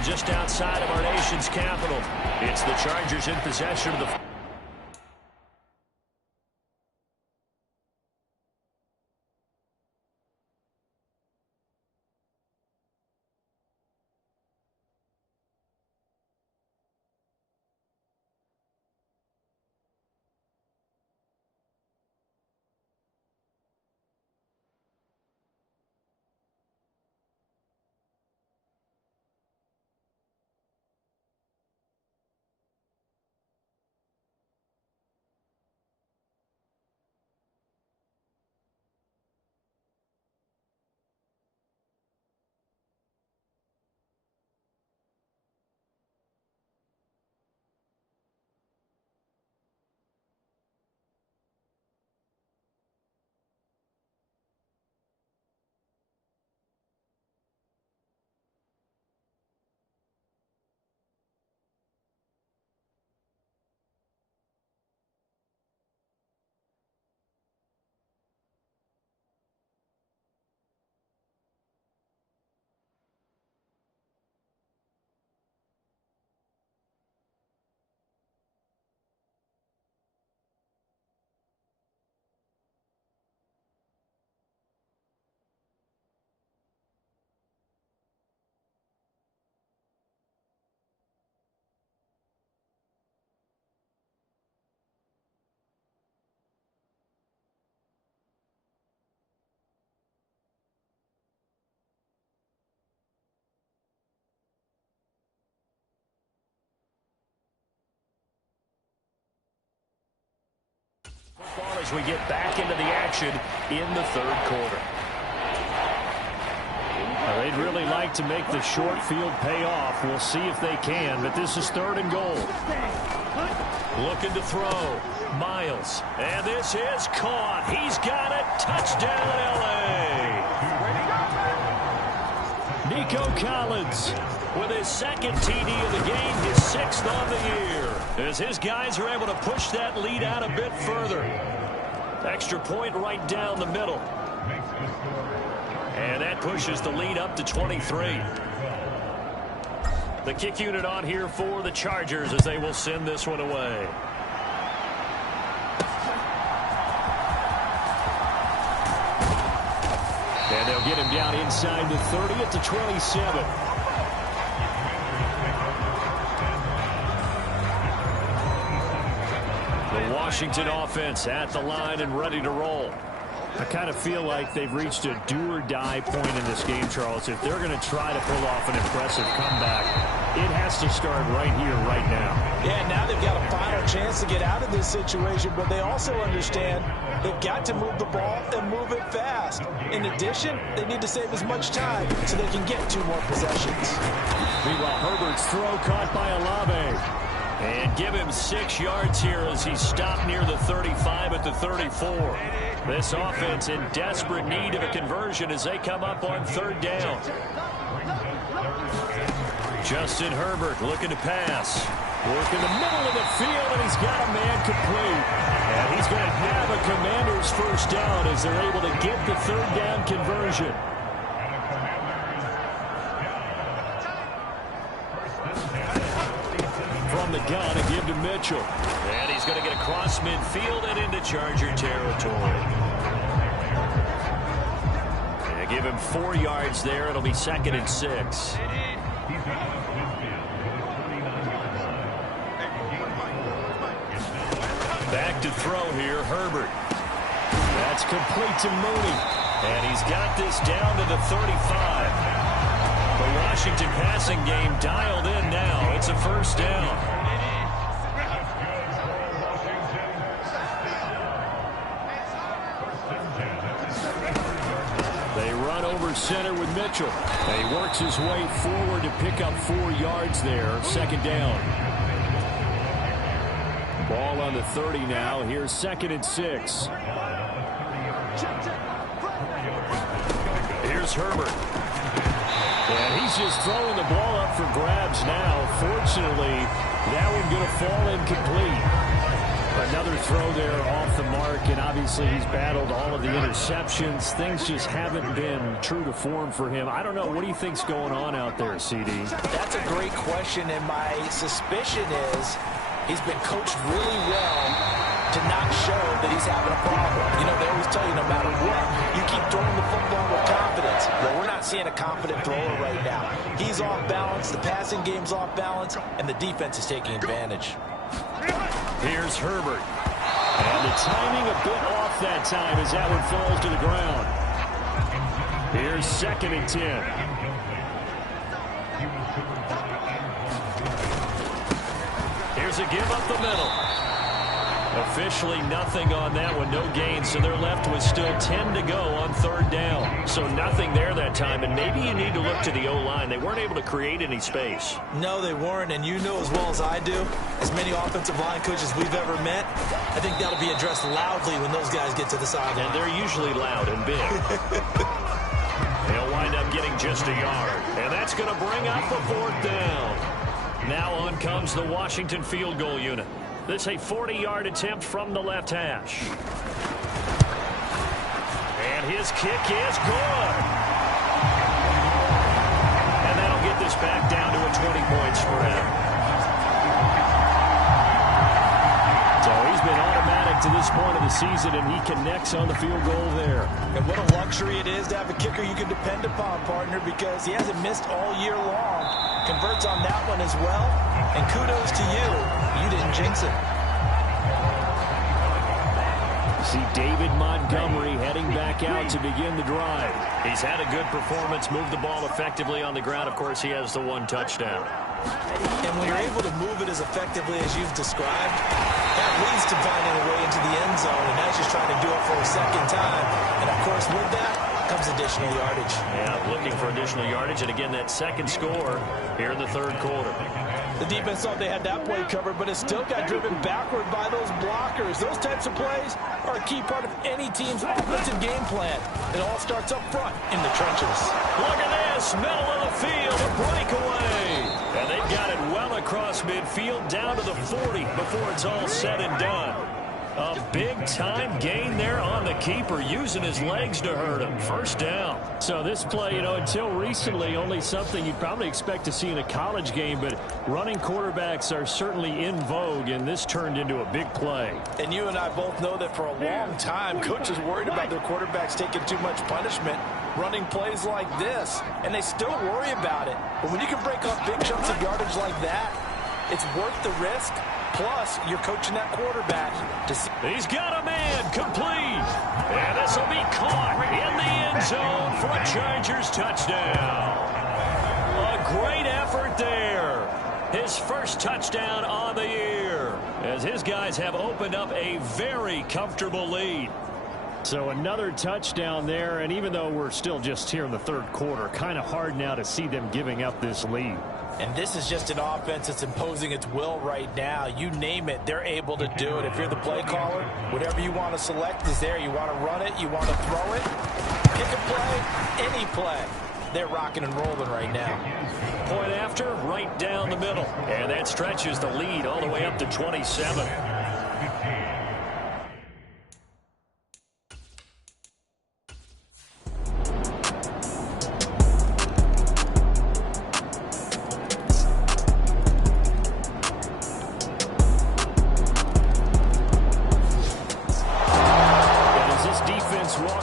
field just outside of our nation's capital. It's the Chargers in possession of the... Football as we get back into the action in the third quarter. Now, they'd really like to make the short field pay off. We'll see if they can, but this is 3rd and goal. Looking to throw. Miles. And this is caught. He's got it. Touchdown, L.A. Nico Collins with his 2nd TD of the game, his 6th on the year, as his guys are able to push that lead out a bit further. Extra point right down the middle. And that pushes the lead up to 23. The kick unit on here for the Chargers as they will send this one away. And they'll get him down inside the 30 at the 27. The Washington offense at the line and ready to roll. I kind of feel like they've reached a do-or-die point in this game, Charles. If they're going to try to pull off an impressive comeback, it has to start right here, right now. Yeah, now they've got a final chance to get out of this situation, but they also understand they've got to move the ball and move it fast. In addition, they need to save as much time so they can get 2 more possessions. Meanwhile, Herbert's throw caught by Olave. And give him 6 yards here as he's stopped near the 35 at the 34. This offense in desperate need of a conversion as they come up on 3rd down. Justin Herbert looking to pass. Work in the middle of the field, and he's got a man complete. And he's going to have a Commander's 1st down as they're able to get the 3rd down conversion. From the gun, a give to Mitchell. And he's going to get across midfield and into Charger territory. They give him 4 yards there. It'll be 2nd and 6. Back to throw here, Herbert. That's complete to Mooney. And he's got this down to the 35. The Washington passing game dialed in now. It's a 1st down. They run over center with Mitchell. He works his way forward to pick up 4 yards there. 2nd down. Ball on the 30 now. Here's 2nd and 6. Here's Herbert. And he's just throwing the ball up for grabs now. Fortunately, that one going to fall incomplete. Another throw there off the mark, and obviously he's battled all of the interceptions. Things just haven't been true to form for him. I don't know. What do you think's going on out there, CD? That's a great question, and my suspicion is he's been coached really well to not show that he's having a problem. You know, they always tell you no matter what, you keep throwing the football with confidence. Well, we're not seeing a confident thrower right now. He's off balance, the passing game's off balance, and the defense is taking advantage. Here's Herbert. And the timing a bit off that time as that one falls to the ground. Here's 2nd and 10. Here's a give up the middle. Officially nothing on that one, no gain, so they're left with still 10 to go on 3rd down. So nothing there that time, and maybe you need to look to the O-line. They weren't able to create any space. No, they weren't, and you know as well as I do, as many offensive line coaches we've ever met, I think that'll be addressed loudly when those guys get to the sideline. And they're usually loud and big. They'll wind up getting just a yard, and that's going to bring up the 4th down. Now on comes the Washington field goal unit. This a 40-yard attempt from the left hash. And his kick is good. And that'll get this back down to a 20-point spread. So he's been automatic to this point of the season, and he connects on the field goal there. And what a luxury it is to have a kicker you can depend upon, partner, because he hasn't missed all year long. Converts on that one as well. And kudos to you. You didn't jinx it. See David Montgomery heading back out to begin the drive. He's had a good performance, moved the ball effectively on the ground. Of course, he has the 1 touchdown. And when you're able to move it as effectively as you've described, that leads to finding a way into the end zone, and that's just trying to do it for a 2nd time. And, of course, with that comes additional yardage. Yeah, looking for additional yardage, and again, that 2nd score here in the 3rd quarter. The defense thought they had that play covered, but it still got driven backward by those blockers. Those types of plays are a key part of any team's offensive game plan. It all starts up front in the trenches. Look at this, middle of the field, a breakaway. And they've got it well across midfield, down to the 40 before it's all said and done. A big-time gain there on the keeper, using his legs to hurt him. 1st down. So this play, you know, until recently, only something you'd probably expect to see in a college game, but running quarterbacks are certainly in vogue, and this turned into a big play. And you and I both know that for a long time, coaches worried about their quarterbacks taking too much punishment, running plays like this, and they still worry about it. But when you can break off big chunks of yardage like that, it's worth the risk. Plus, you're coaching that quarterback to see. He's got a man complete. And this will be caught in the end zone for a Chargers touchdown. A great effort there. His 1st touchdown on the year, as his guys have opened up a very comfortable lead. So another touchdown there, and even though we're still just here in the 3rd quarter, kind of hard now to see them giving up this lead. And this is just an offense that's imposing its will right now. You name it, they're able to do it. If you're the play caller, whatever you want to select is there. You want to run it, you want to throw it, pick a play, any play. They're rocking and rolling right now. Point after, right down the middle. And that stretches the lead all the way up to 27.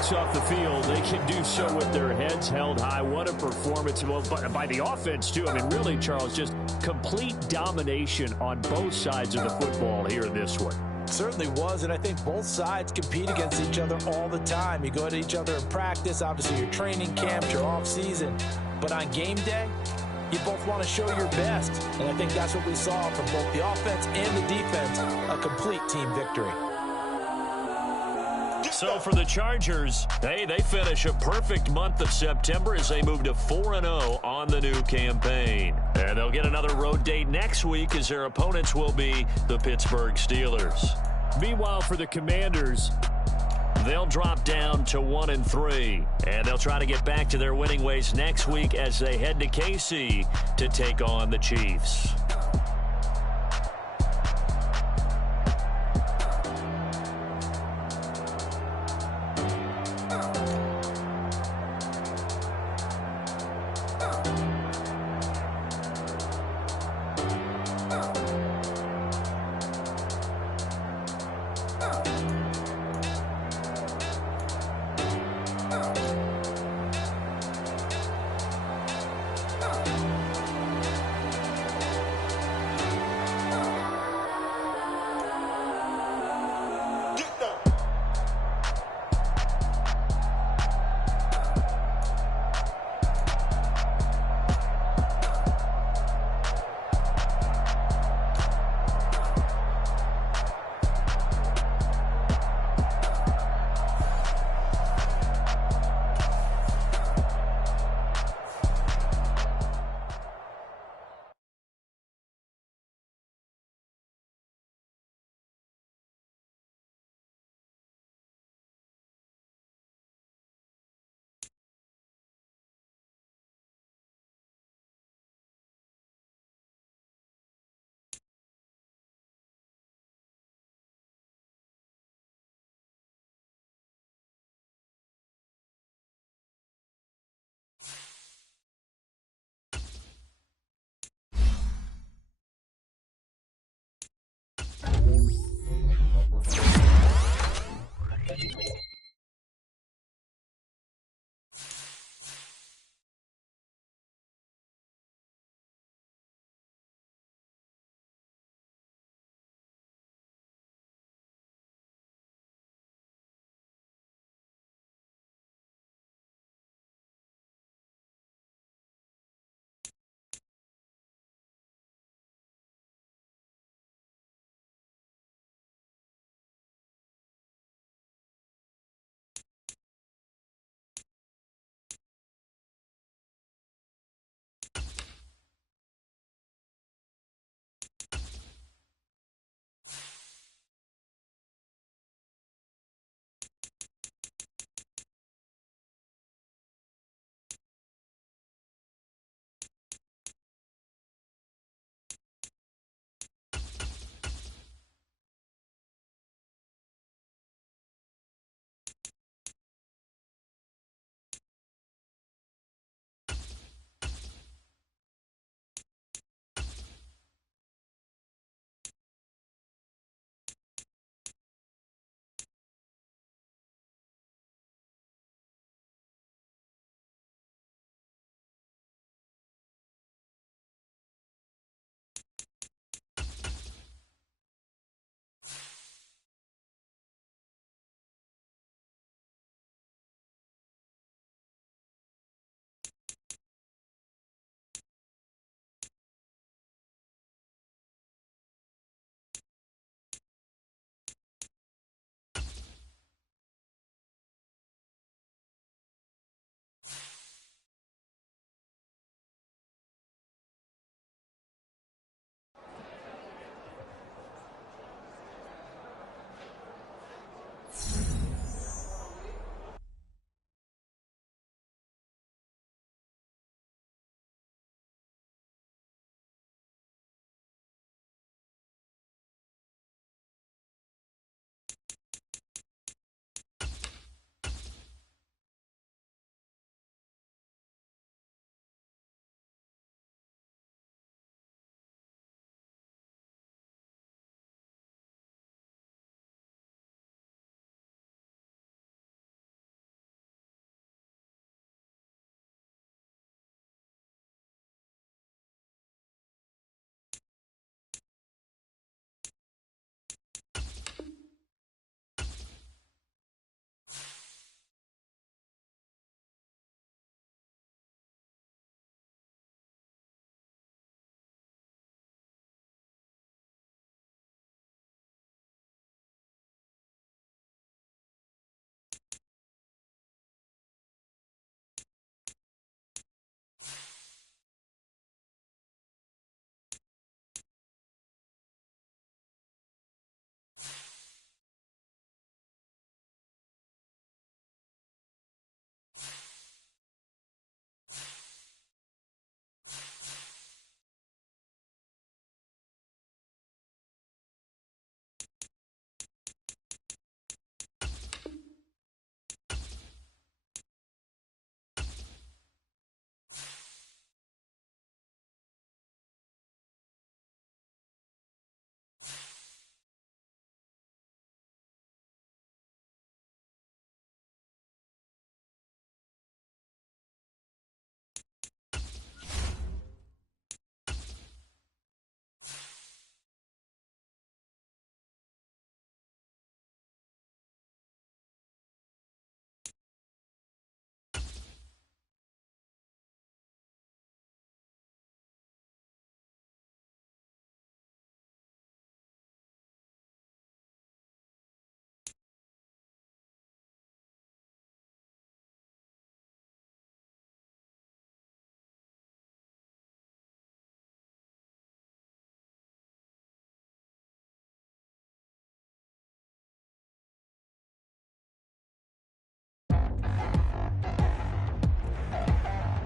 Off the field, they can do so with their heads held high. What a performance. Well, by the offense, too. I mean, really, Charles, just complete domination on both sides of the football here in this one. Certainly was, and I think both sides compete against each other all the time. You go at each other in practice, obviously your training camps, your off-season. But on game day, you both want to show your best. And I think that's what we saw from both the offense and the defense, a complete team victory. So for the Chargers, hey, they finish a perfect month of September as they move to 4-0 on the new campaign. And they'll get another road date next week as their opponents will be the Pittsburgh Steelers. Meanwhile, for the Commanders, they'll drop down to 1-3. And they'll try to get back to their winning ways next week as they head to KC to take on the Chiefs.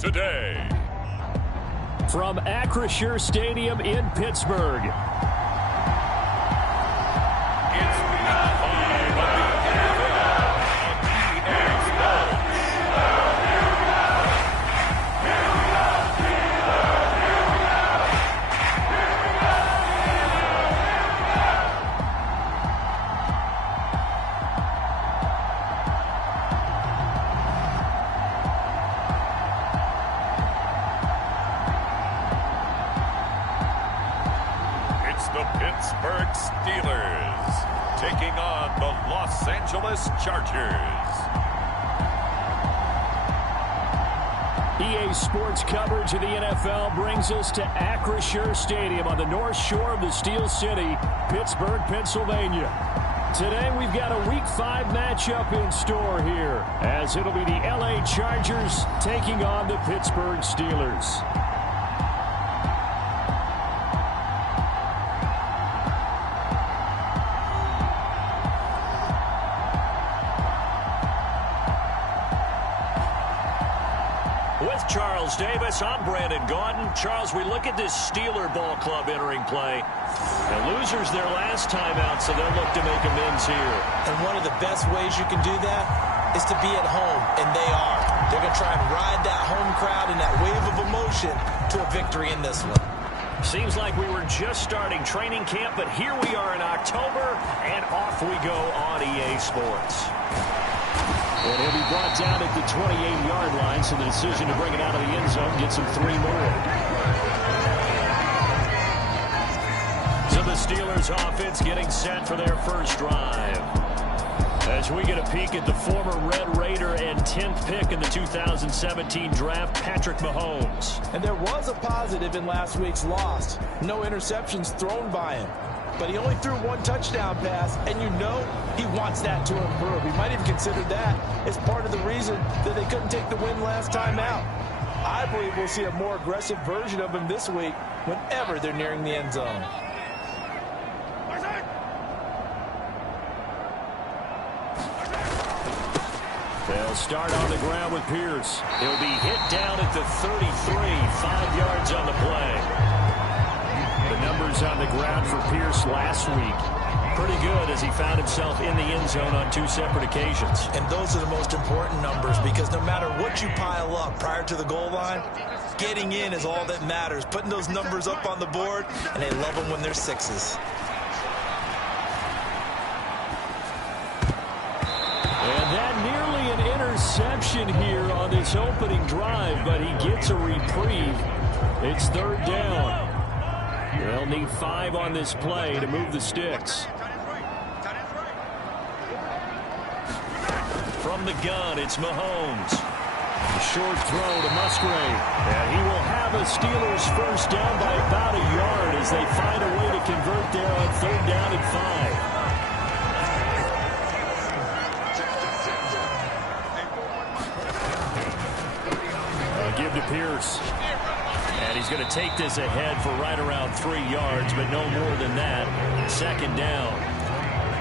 Today, from Acrisure Stadium in Pittsburgh, it's Week 5 of the NFL on EA Sports. Pittsburgh Steelers taking on the Los Angeles Chargers. EA Sports coverage of the NFL brings us to Acrisure Stadium on the north shore of the Steel City, Pittsburgh, Pennsylvania. Today we've got a Week 5 matchup in store here, as it'll be the LA Chargers taking on the Pittsburgh Steelers. With Charles Davis, I'm Brandon Gaudin. Charles, we look at this Steeler ball club entering play. The losers their last time out, so they'll look to make amends here. And one of the best ways you can do that is to be at home, and they are. They're going to try and ride that home crowd and that wave of emotion to a victory in this one. Seems like we were just starting training camp, but here we are in October, and off we go on EA Sports. And he'll be brought down at the 28-yard line, so the decision to bring it out of the end zone gets him 3 more. So the Steelers offense getting set for their first drive. As we get a peek at the former Red Raider and 10th pick in the 2017 draft, Patrick Mahomes. And there was a positive in last week's loss. No interceptions thrown by him. But he only threw 1 touchdown pass, and you know he wants that to improve. He might even consider that as part of the reason that they couldn't take the win last time out. I believe we'll see a more aggressive version of him this week whenever they're nearing the end zone. They'll start on the ground with Pierce. He'll be hit down at the 33, 5 yards on the play. The numbers on the ground for Pierce last week, pretty good, as he found himself in the end zone on 2 separate occasions. And those are the most important numbers, because no matter what you pile up prior to the goal line, getting in is all that matters. Putting those numbers up on the board, and they love them when they're 6s. And that nearly an interception here on this opening drive, but he gets a reprieve. It's 3rd down. They'll need 5 on this play to move the sticks. From the gun, it's Mahomes. Short throw to Musgrave. And he will have a Steelers first down by about a yard as they find a way to convert there on 3rd down and 5. Give to Pierce. And he's going to take this ahead for right around 3 yards, but no more than that. 2nd down.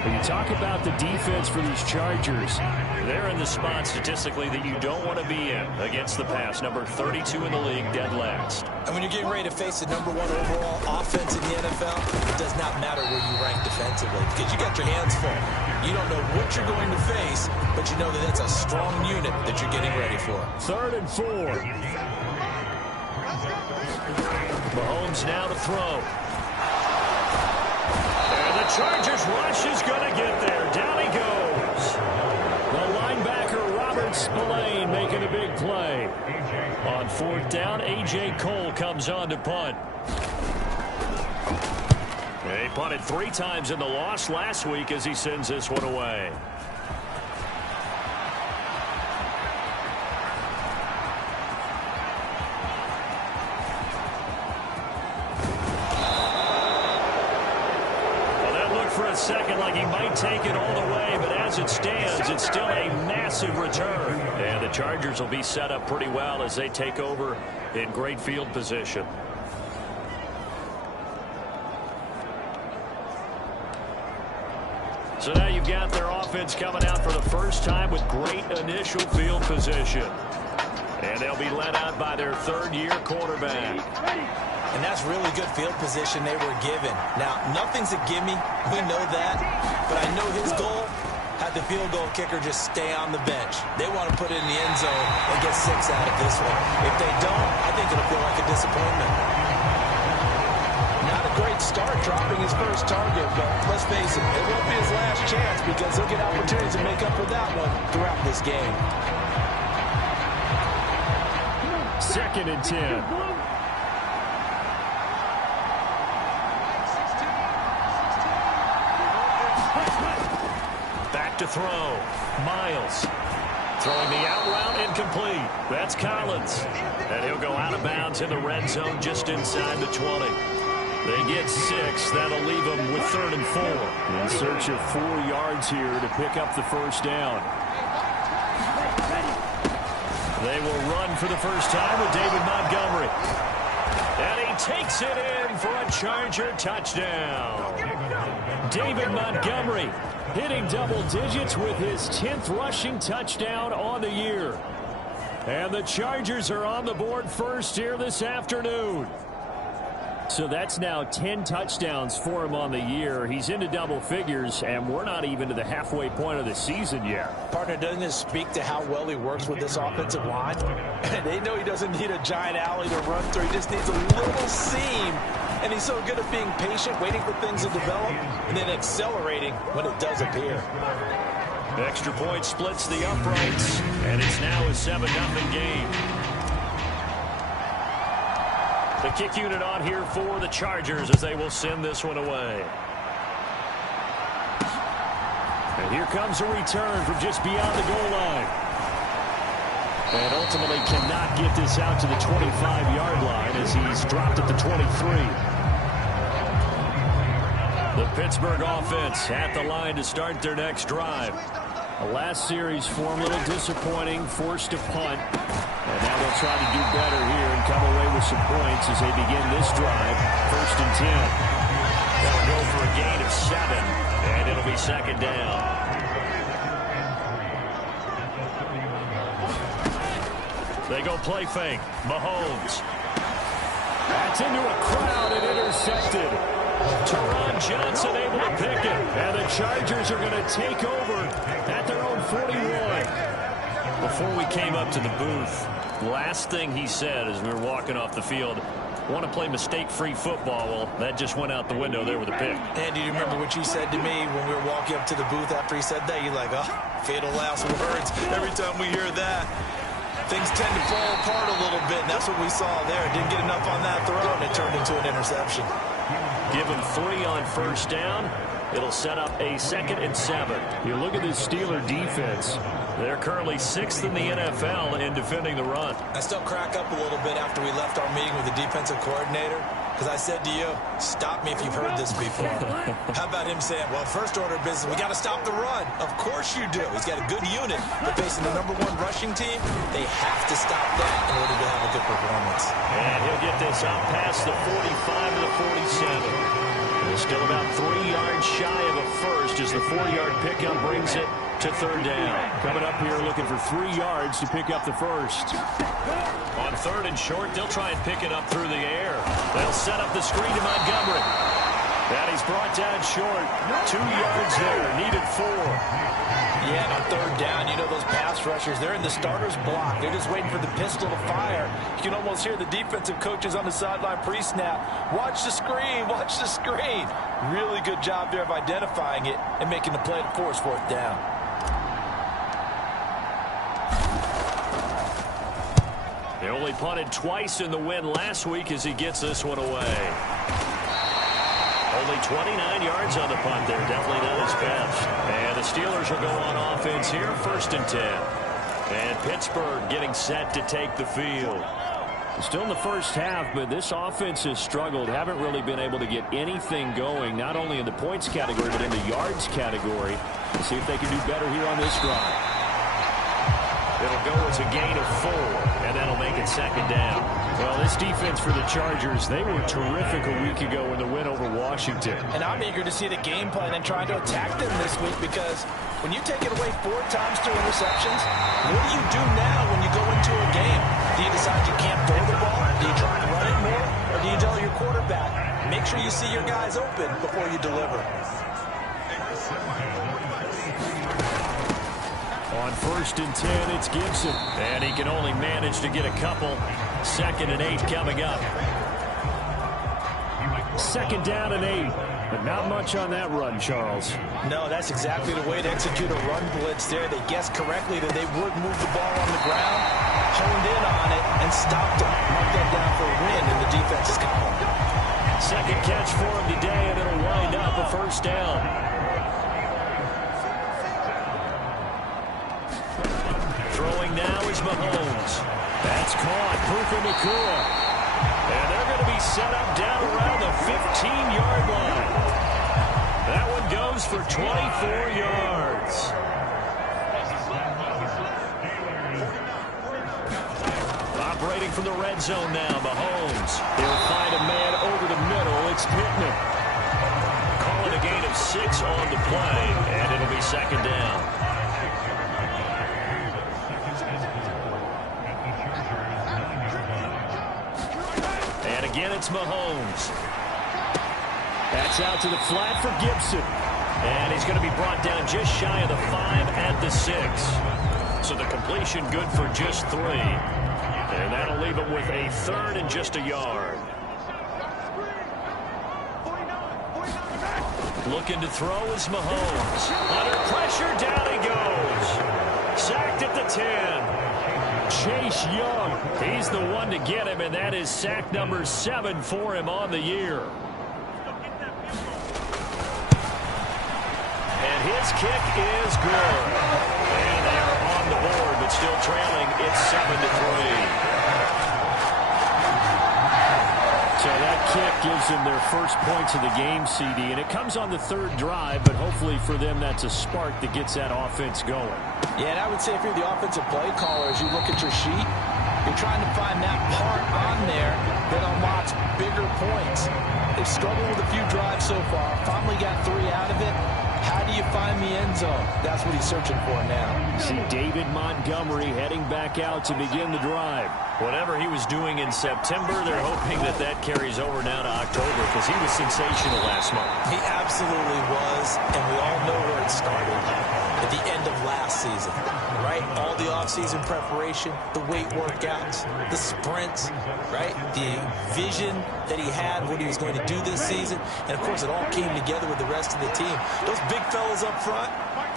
When you talk about the defense for these Chargers, they're in the spot statistically that you don't want to be in against the pass. Number 32 in the league, dead last. And when you're getting ready to face the number 1 overall offense in the NFL, it does not matter where you rank defensively, because you got your hands full. You don't know what you're going to face, but you know that that's a strong unit that you're getting ready for. 3rd and 4. Mahomes now to throw. And the Chargers rush is going to get there. Down he goes. The linebacker, Robert Spillane, making a big play. On 4th down, A.J. Cole comes on to punt. He punted 3 times in the loss last week as he sends this one away. Second, like he might take it all the way, but as it stands, it's still a massive return. And the Chargers will be set up pretty well as they take over in great field position. So now you've got their offense coming out for the first time with great initial field position. And they'll be led out by their 3rd-year quarterback. And that's really good field position they were given. Now, nothing's a gimme. We know that. But I know his goal, had the field goal kicker just stay on the bench. They want to put it in the end zone and get 6 out of this one. If they don't, I think it'll feel like a disappointment. Not a great start dropping his first target, but let's face it, it won't be his last chance, because he'll get opportunities to make up for that one throughout this game. 2nd and 10. to throw. Miles. Throwing the out route incomplete. That's Collins. And he'll go out of bounds in the red zone just inside the 20. They get 6. That'll leave them with 3rd and 4. In search of 4 yards here to pick up the first down. They will run for the first time with David Montgomery. And he takes it in for a Charger touchdown. David Montgomery hitting double digits with his 10th rushing touchdown on the year. And the Chargers are on the board first here this afternoon. So that's now 10 touchdowns for him on the year. He's into double figures, and we're not even to the halfway point of the season yet. Partner, doesn't this speak to how well he works with this offensive line? They know he doesn't need a giant alley to run through. He just needs a little seam. And he's so good at being patient, waiting for things to develop, and then accelerating when it does appear. Extra point splits the uprights, and it's now a 7-0 game. The kick unit on here for the Chargers as they will send this one away. And here comes a return from just beyond the goal line. And ultimately cannot get this out to the 25-yard line as he's dropped at the 23. The Pittsburgh offense at the line to start their next drive. The last series form a little disappointing, forced a punt. And now they'll try to do better here and come away with some points as they begin this drive. 1st and 10. They'll go for a gain of 7, and it'll be 2nd down. They go play fake. Mahomes. That's into a crowd and intercepted. Teron Johnson able to pick it. And the Chargers are going to take over at their own 41. Before we came up to the booth, last thing he said as we were walking off the field, want to play mistake-free football. Well, that just went out the window there with a pick. And do you remember what you said to me when we were walking up to the booth after he said that? You're like, oh, fatal last words. Every time we hear that, things tend to fall apart a little bit, and that's what we saw there. Didn't get enough on that throw, and it turned into an interception. Give him 3 on 1st down. It'll set up a 2nd and 7. You look at this Steeler defense. They're currently 6th in the NFL in defending the run. I still crack up a little bit after we left our meeting with the defensive coordinator, because I said to you, stop me if you've heard this before. How about him saying, well, first order of business, we got to stop the run. Of course you do. He's got a good unit, but facing the #1 rushing team, they have to stop that in order to have a good performance. And he'll get this out past the 45 to the 47. Still about 3 yards shy of a first as the 4-yard pickup brings it to 3rd down. Coming up here looking for 3 yards to pick up the first. On 3rd and short, they'll try and pick it up through the air. They'll set up the screen to Montgomery. And he's brought down short. 2 yards there, needed 4. Yeah, and on 3rd down, you know those pass rushers, they're in the starter's block. They're just waiting for the pistol to fire. You can almost hear the defensive coaches on the sideline pre-snap. Watch the screen, watch the screen. Really good job there of identifying it and making the play to force 4th down. They only punted twice in the win last week as he gets this one away. Only 29 yards on the punt there. Definitely not his best. And the Steelers will go on offense here. 1st and 10. And Pittsburgh getting set to take the field. Still in the first half, but this offense has struggled. Haven't really been able to get anything going, not only in the points category, but in the yards category. We'll see if they can do better here on this drive. It'll go as a gain of 4, and that'll make it 2nd down. Well, this defense for the Chargers, they were terrific a week ago in the win over Washington. And I'm eager to see the game plan and trying to attack them this week, because when you take it away 4 times through interceptions, what do you do now when you go into a game? Do you decide you can't throw the ball? Do you try and run it more? Or do you tell your quarterback, make sure you see your guys open before you deliver? On 1st and 10, it's Gibson. And he can only manage to get a couple. 2nd and 8 coming up. 2nd down and 8. But not much on that run, Charles. No, that's exactly the way to execute a run blitz there. They guessed correctly that they would move the ball on the ground, honed in on it, and stopped them. Mark that down for a win in the defense's column. 2nd catch for him today, and it'll wind up a 1st down. Mahomes. That's caught. Puka Nacua. And they're going to be set up down around the 15-yard line. That one goes for 24 yards. Operating from the red zone now, Mahomes. He'll find a man over the middle. It's Pittman. Calling a gain of 6 on the play, and it'll be second down. And again, it's Mahomes. That's out to the flat for Gibson. And he's going to be brought down just shy of the 5 at the 6. So the completion good for just 3. And that'll leave him with a 3rd and just a yard. Looking to throw is Mahomes. Under pressure, down he goes. Sacked at the 10. Chase Young, he's the one to get him, and that is sack number 7 for him on the year. And his kick is good. And they are on the board, but still trailing. It's 7-3. So that kick gives them their first points of the game, CD, and it comes on the 3rd drive, but hopefully for them that's a spark that gets that offense going. Yeah, and I would say if you're the offensive play caller, as you look at your sheet, you're trying to find that part on there that unlocks bigger points. They've struggled with a few drives so far, finally got 3 out of it. How do you find the end zone? That's what he's searching for now. See David Montgomery heading back out to begin the drive. Whatever he was doing in September, they're hoping that that carries over now to October because he was sensational last month. He absolutely was, and we all know where it started. At the end of last season, right? All the offseason preparation, the weight workouts, the sprints, right? The vision that he had, what he was going to do this season. And, of course, it all came together with the rest of the team. Those big fellas up front,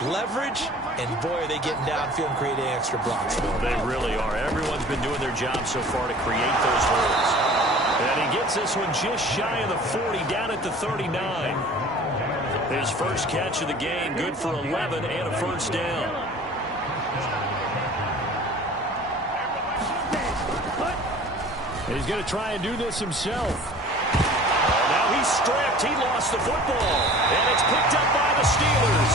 leverage, and, boy, are they getting downfield and creating extra blocks. They really are. Everyone's been doing their job so far to create those holes. And he gets this one just shy of the 40, down at the 39. His first catch of the game, good for 11 and a first down. He's going to try and do this himself. Now he's stripped. He lost the football. And it's picked up by the Steelers.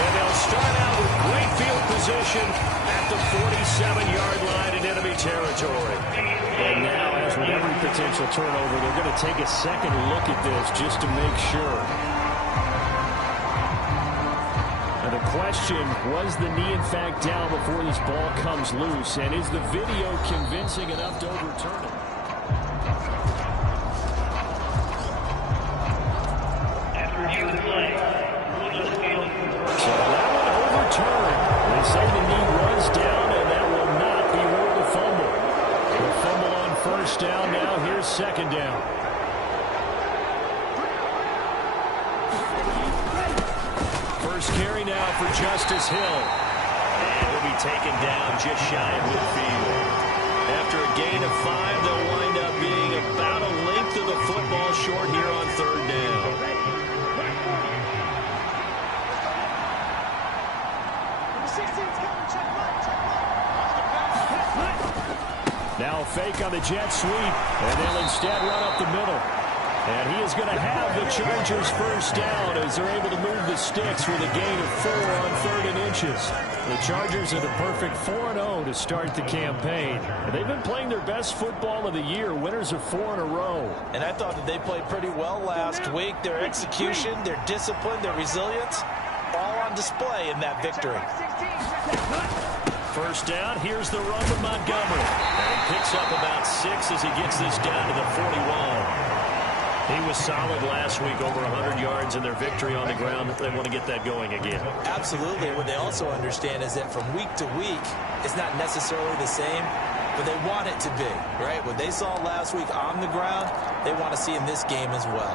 And they'll start out with great field position at the 47-yard line in enemy territory. And now, as with every potential turnover, they're going to take a second look at this just to make sure. The question, was the knee in fact down before this ball comes loose? And is the video convincing enough to overturn it? So that one overturned. They say the knee was down, and that will not be ruled a fumble. The fumble on first down now. Here's second down. First carry now for Justice Hill. And he'll be taken down just shy of midfield. After a gain of 5, they'll wind up being about a length of the football short here on 3rd down. Now a fake on the jet sweep, and they'll instead run up the middle. And he is going to have the Chargers first down as they're able to move the sticks with a gain of 4 on 3rd and inches. The Chargers are the perfect 4-0 to start the campaign. And they've been playing their best football of the year, winners of 4 in a row. And I thought that they played pretty well last week. Their execution, their discipline, their resilience, all on display in that victory. First down, here's the run with Montgomery. And he picks up about 6 as he gets this down to the 41. He was solid last week, over 100 yards in their victory on the ground. They want to get that going again. Absolutely. What they also understand is that from week to week, it's not necessarily the same, but they want it to be, right? What they saw last week on the ground, they want to see in this game as well.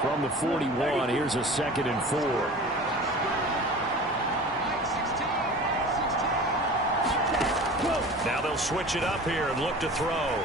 From the 41, here's a 2nd and 4. Now they'll switch it up here and look to throw.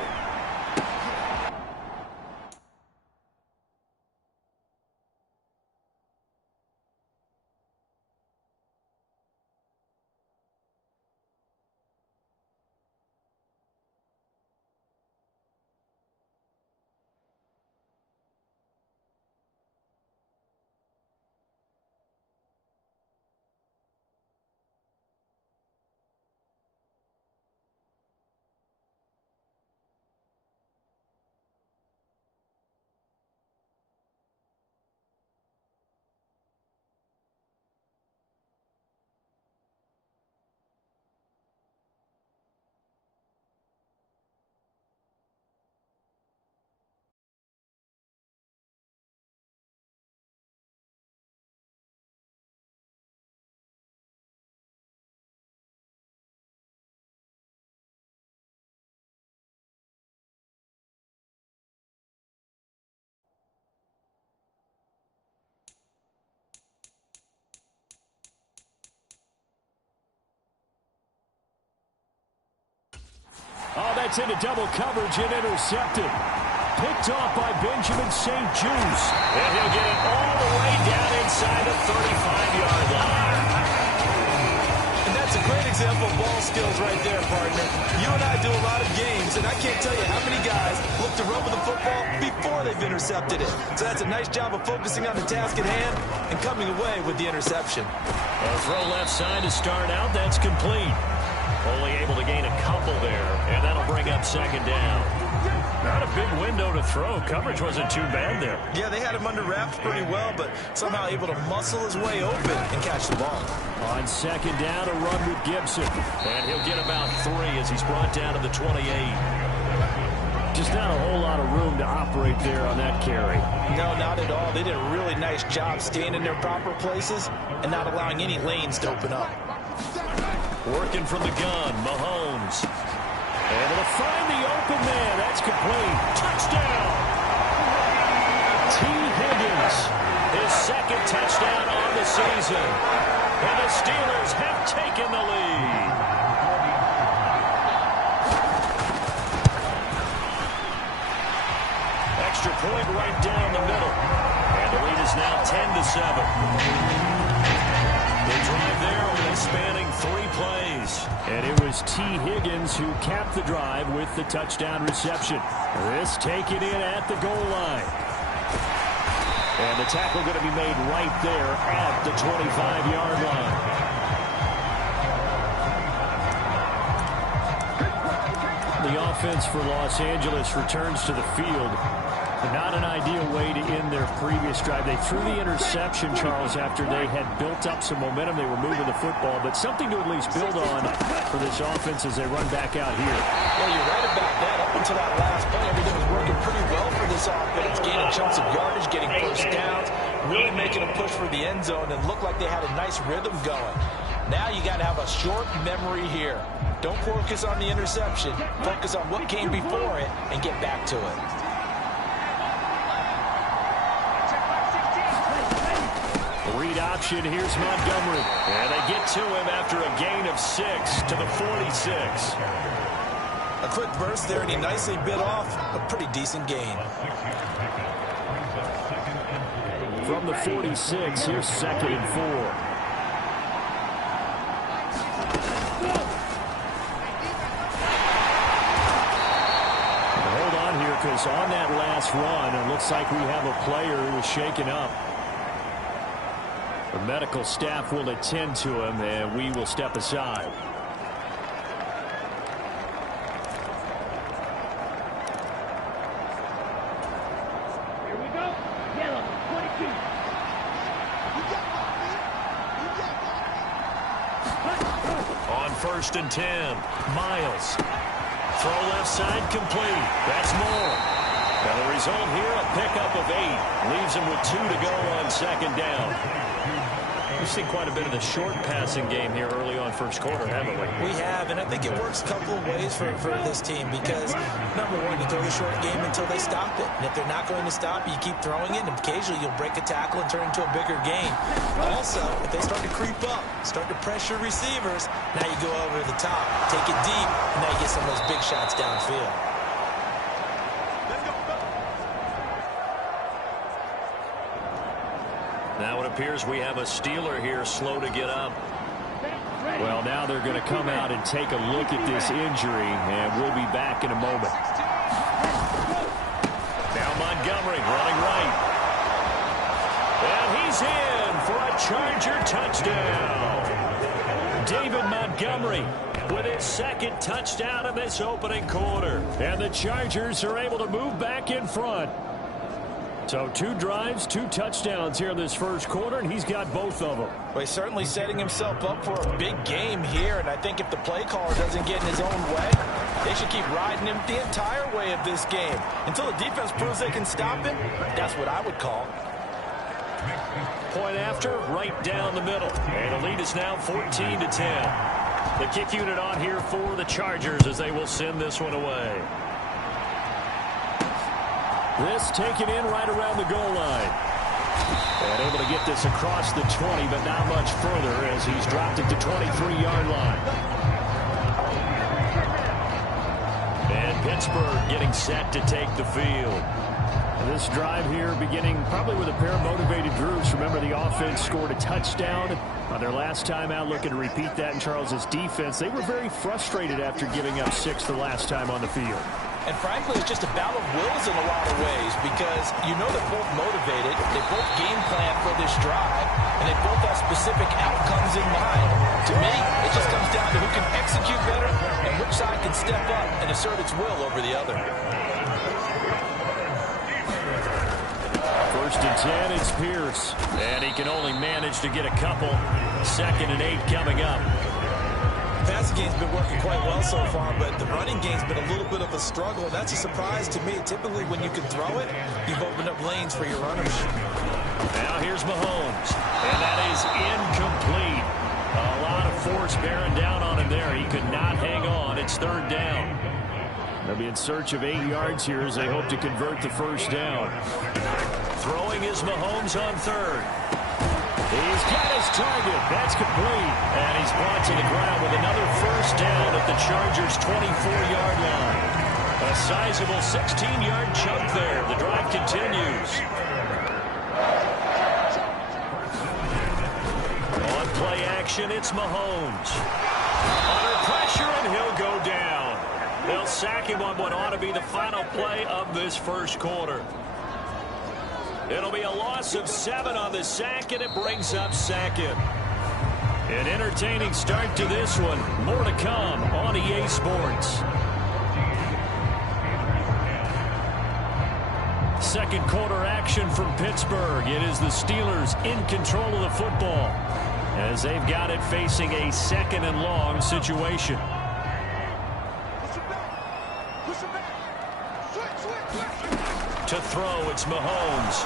gets into double coverage and intercepted. Picked off by Benjamin St. Juice. And he'll get it all the way down inside the 35-yard line. And that's a great example of ball skills right there, partner. You and I do a lot of games, and I can't tell you how many guys look to run with the football before they've intercepted it. So that's a nice job of focusing on the task at hand and coming away with the interception. A throw left side to start out. That's complete. Only able to gain a couple there, and that'll bring up second down. Not a big window to throw. Coverage wasn't too bad there. Yeah, they had him under wraps pretty well, but somehow able to muscle his way open and catch the ball. On second down, a run with Gibson. And he'll get about 3 as he's brought down to the 28. Just not a whole lot of room to operate there on that carry. No, not at all. They did a really nice job staying in their proper places and not allowing any lanes to open up. Working from the gun, Mahomes. Able to find the open man. That's complete. Touchdown! T. Higgins. His second touchdown on the season. And the Steelers have taken the lead. Extra point right down the middle. And the lead is now 10-7. The drive there only spanning 3 plays. And it was T. Higgins who capped the drive with the touchdown reception. This taken in at the goal line. And the tackle going to be made right there at the 25-yard line. The offense for Los Angeles returns to the field. Not an ideal way to end their previous drive. They threw the interception, Charles, after they had built up some momentum. They were moving the football, but something to at least build on for this offense as they run back out here. Well, you're right about that. Up until that last play, everything was working pretty well for this offense. Gaining chunks of yardage, getting first downs, really making a push for the end zone, and looked like they had a nice rhythm going. Now you got to have a short memory here. Don't focus on the interception. Focus on what came before it and get back to it. Read option. Here's Montgomery. And they get to him after a gain of 6 to the 46. A quick burst there, and he nicely bit off a pretty decent gain. From the 46, here's 2nd and 4. Because on that last run, it looks like we have a player who was shaken up. The medical staff will attend to him, and we will step aside. Here we go. Yellow, 22. On 1st and 10, Miles. Throw left side complete. That's more. Now the result here, a pickup of 8. Leaves him with 2 to go on 2nd down. We've seen quite a bit of the short passing game here early on first quarter, haven't we? We have, and I think it works a couple of ways for this team because, number one, you throw the short game until they stop it. And if they're not going to stop, you keep throwing it, and occasionally you'll break a tackle and turn into a bigger gain. Also, if they start to creep up, start to pressure receivers, now you go over the top, take it deep, and now you get some of those big shots downfield. Now it appears we have a Steeler here slow to get up. Well, now they're going to come out and take a look at this injury, and we'll be back in a moment. Now Montgomery running right. And he's in for a Charger touchdown. David Montgomery with his 2nd touchdown in this opening quarter. And the Chargers are able to move back in front. So 2 drives, 2 touchdowns here in this first quarter, and he's got both of them. Well, he's certainly setting himself up for a big game here, and I think if the play caller doesn't get in his own way, they should keep riding him the entire way of this game. Until the defense proves they can stop it, that's what I would call. Point after, right down the middle. And the lead is now 14-10. The kick unit on here for the Chargers as they will send this one away. This taken in right around the goal line. And able to get this across the 20, but not much further as he's dropped it to 23-yard line. And Pittsburgh getting set to take the field. This drive here beginning probably with a pair of motivated groups. Remember, the offense scored a touchdown on their last time out, looking to repeat that in Charles's defense. They were very frustrated after giving up 6 the last time on the field. And frankly, it's just a battle of wills in a lot of ways because you know they're both motivated, they both game plan for this drive, and they both have specific outcomes in mind. To me, it just comes down to who can execute better and which side can step up and assert its will over the other. First and 10, it's Pierce. And he can only manage to get a couple. 2nd and 8 coming up. The passing game's been working quite well so far, but the running game's been a little bit of a struggle. That's a surprise to me. Typically, when you can throw it, you've opened up lanes for your runners. Now here's Mahomes. And that is incomplete. A lot of force bearing down on him there. He could not hang on. It's 3rd down. They'll be in search of 8 yards here as they hope to convert the first down. Throwing is Mahomes on 3rd. He's got his target. That's complete. And he's brought to the ground with another first down at the Chargers' 24-yard line. A sizable 16-yard chunk there. The drive continues. On play action, it's Mahomes. Under pressure, and he'll go down. They'll sack him on what ought to be the final play of this first quarter. It'll be a loss of 7 on the sack, and it brings up 2nd. An entertaining start to this one. More to come on EA Sports. Second quarter action from Pittsburgh. It is the Steelers in control of the football as they've got it facing a 2nd and long situation. To throw, it's Mahomes.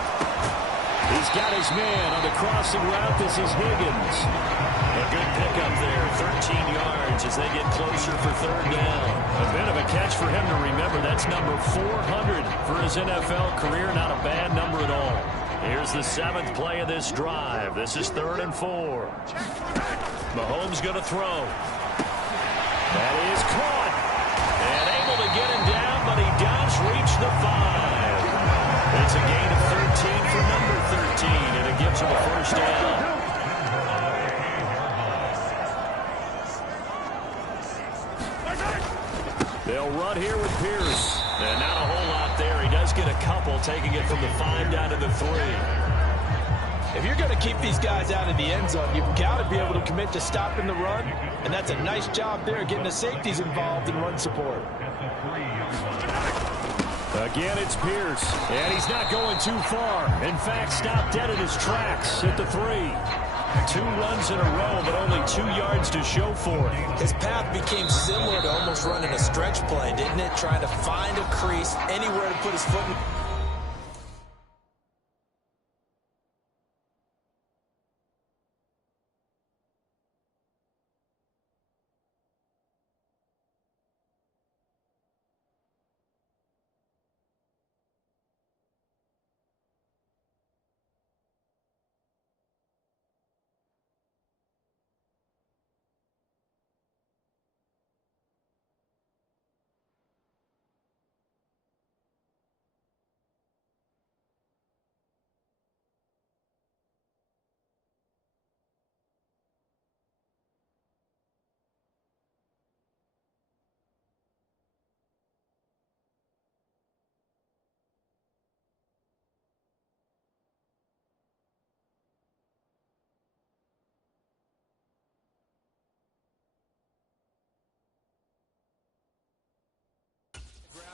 He's got his man on the crossing route. This is Higgins. A good pickup there, 13 yards as they get closer for 3rd down. A bit of a catch for him to remember. That's number 400 for his NFL career. Not a bad number at all. Here's the 7th play of this drive. This is 3rd and 4. Mahomes going to throw. That is caught. And able to get him down, but he does reach the 5. It's a gain of 13 for number 13, and it gives him a first down. They'll run here with Pierce. And not a whole lot there. He does get a couple, taking it from the 5 down to the 3. If you're going to keep these guys out of the end zone, you've got to be able to commit to stopping the run, and that's a nice job there, getting the safeties involved in run support. Again, it's Pierce, and he's not going too far. In fact, stopped dead in his tracks at the 3. 2 runs in a row, but only 2 yards to show for it. His path became similar to almost running a stretch play, didn't it? Trying to find a crease, anywhere to put his foot in.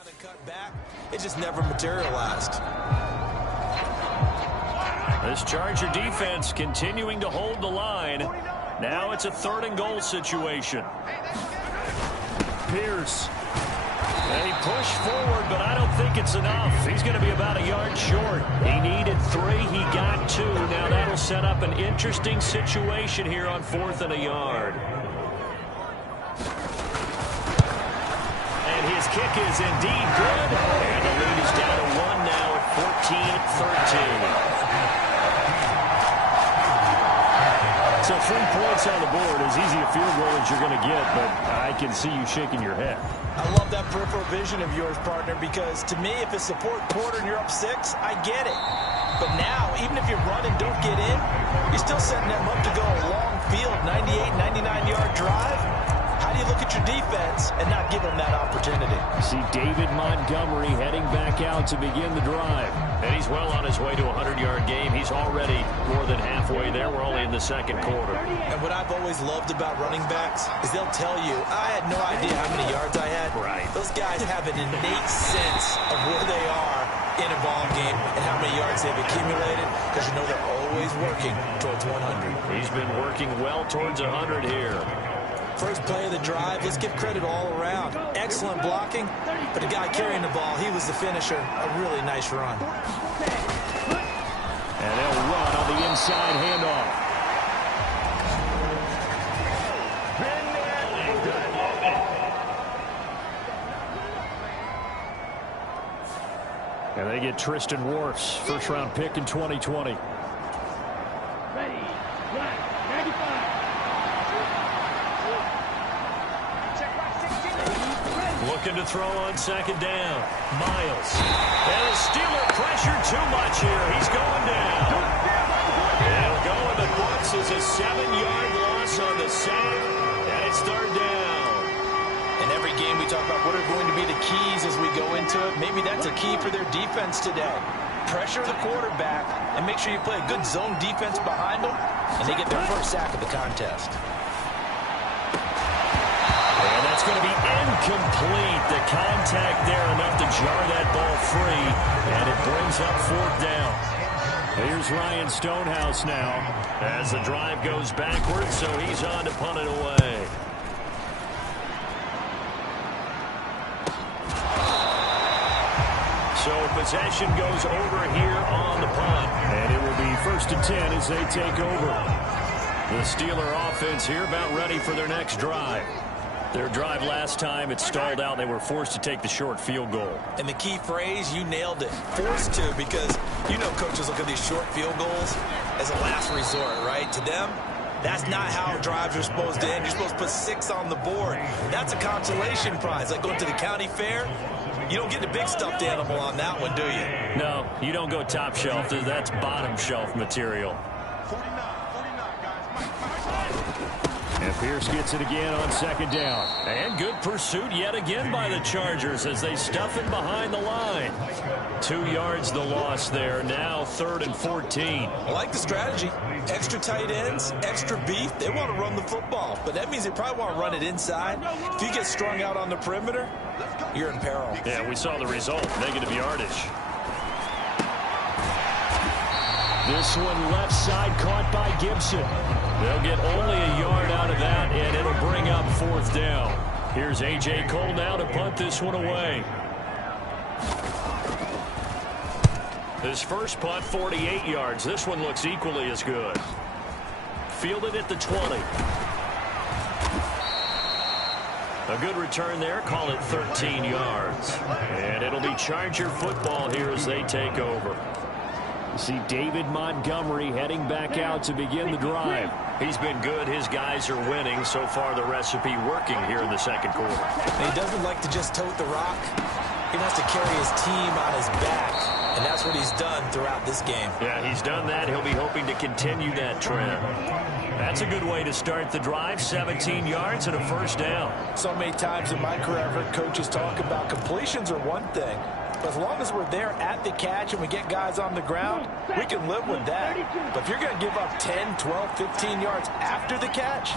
And cut back, it just never materialized. This Charger defense continuing to hold the line. Now it's a 3rd and goal situation. Pierce. They push forward, but I don't think it's enough. He's going to be about a yard short. He needed 3. He got 2. Now that'll set up an interesting situation here on 4th and a yard. His kick is indeed good, and the lead is down to 1 now at 14-13. So 3 points on the board, as easy a field goal as you're going to get, but I can see you shaking your head. I love that peripheral vision of yours, partner, because to me, if it's the fourth quarter and you're up 6, I get it. But now, even if you run and don't get in, you're still setting them up to go a long field, 98, 99-yard drive. How do you look at your defense and not give them that opportunity? See David Montgomery heading back out to begin the drive. And he's well on his way to a 100-yard game. He's already more than halfway there. We're only in the second quarter. And what I've always loved about running backs is they'll tell you, I had no idea how many yards I had. Right. Those guys have an innate sense of where they are in a ball game and how many yards they've accumulated, because you know they're always working towards 100. He's been working well towards 100 here. First play of the drive, let's give credit all around. Excellent blocking, but the guy carrying the ball, he was the finisher. A really nice run. And they'll run on the inside handoff. And they get Tristan Wirfs, first-round pick in 2020. Ready, black, 95. Looking to throw on second down. Miles. And the Steeler pressure too much here. He's going down. It'll go in the books as a 7-yard loss on the sack. And it's third down. In every game we talk about what are going to be the keys as we go into it. Maybe that's a key for their defense today. Pressure the quarterback and make sure you play a good zone defense behind them, and they get their first sack of the contest. And that's going to be incomplete. The contact there enough to jar that ball free, and it brings up fourth down. Here's Ryan Stonehouse now As the drive goes backwards, so he's on to punt it away. So possession goes over here on the punt. And it will be 1st and 10 as they take over. The Steeler offense here about ready for their next drive. Their drive last time, it stalled out. They were forced to take the short field goal. And the key phrase, you nailed it. Forced to, because you know coaches look at these short field goals as a last resort, right? To them, that's not how drives are supposed to end. You're supposed to put 6 on the board. That's a consolation prize. Like going to the county fair, you don't get the big stuffed animal on that one, do you? No, you don't go top shelf. That's bottom shelf material. And Pierce gets it again on second down. And good pursuit yet again by the Chargers as they stuff him behind the line. 2 yards the loss there. Now 3rd and 14. I like the strategy. Extra tight ends, extra beef. They want to run the football, but that means they probably want to run it inside. If you get strung out on the perimeter, you're in peril. Yeah, we saw the result. Negative yardage. This one left side caught by Gibson. They'll get only a yard out of that, and it'll bring up 4th down. Here's A.J. Cole now to punt this one away. His first punt, 48 yards. This one looks equally as good. Fielded at the 20. A good return there. Call it 13 yards. And it'll be Charger football here as they take over. You see David Montgomery heading back out to begin the drive. He's been good. His guys are winning. So far, the recipe working here in the second quarter. And he doesn't like to just tote the rock. He wants to carry his team on his back, and that's what he's done throughout this game. Yeah, he's done that. He'll be hoping to continue that trend. That's a good way to start the drive. 17 yards and a first down. So many times in my career, I've heard coaches talk about completions are one thing. But as long as we're there at the catch and we get guys on the ground, we can live with that. But if you're going to give up 10, 12, 15 yards after the catch,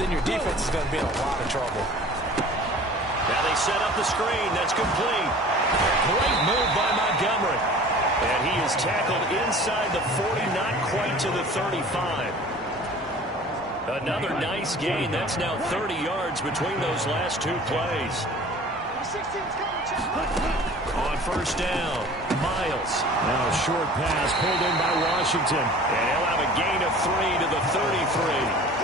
then your defense is going to be in a lot of trouble. Now they set up the screen. That's complete. Great move by Montgomery. And he is tackled inside the 40, not quite to the 35. Another nice gain. That's now 30 yards between those last 2 plays. On first down, Miles. Now a short pass pulled in by Washington. And he'll have a gain of 3 to the 33.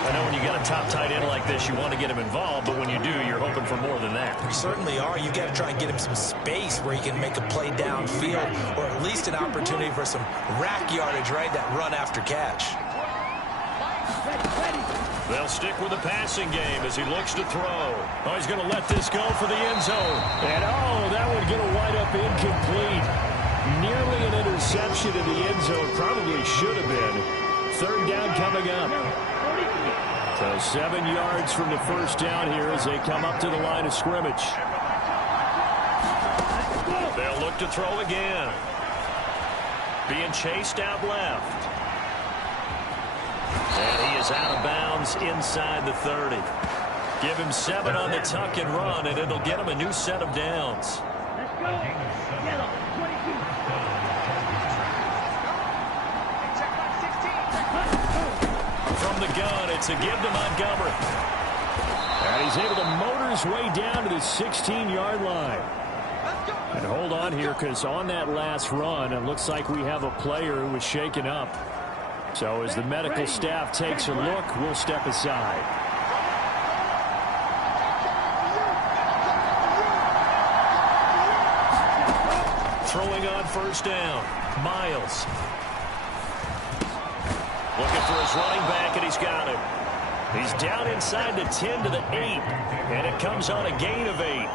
I know when you got a top tight end like this, you want to get him involved, but when you do, you're hoping for more than that. You certainly are. You've got to try and get him some space where he can make a play downfield, or at least an opportunity for some rack yardage, right? That run after catch. They'll stick with the passing game as he looks to throw. Oh, he's going to let this go for the end zone. And, that would get a wind up incomplete. Nearly an interception in the end zone. Probably should have been. Third down coming up. So 7 yards from the first down here as they come up to the line of scrimmage. They'll look to throw again. Being chased out left. And he is out of bounds inside the 30. Give him 7 on the tuck and run, and it'll get him a new set of downs. Let's go. Yellow, 22. From the gun, it's a give to Montgomery. And he's able to motor his way down to the 16-yard line. And hold on here, because on that last run, it looks like we have a player who was shaken up. So as the medical staff takes a look, we'll step aside. Throwing on first down, Miles. Looking for his running back, and he's got him. He's down inside the 10 to the 8, and it comes on a gain of 8.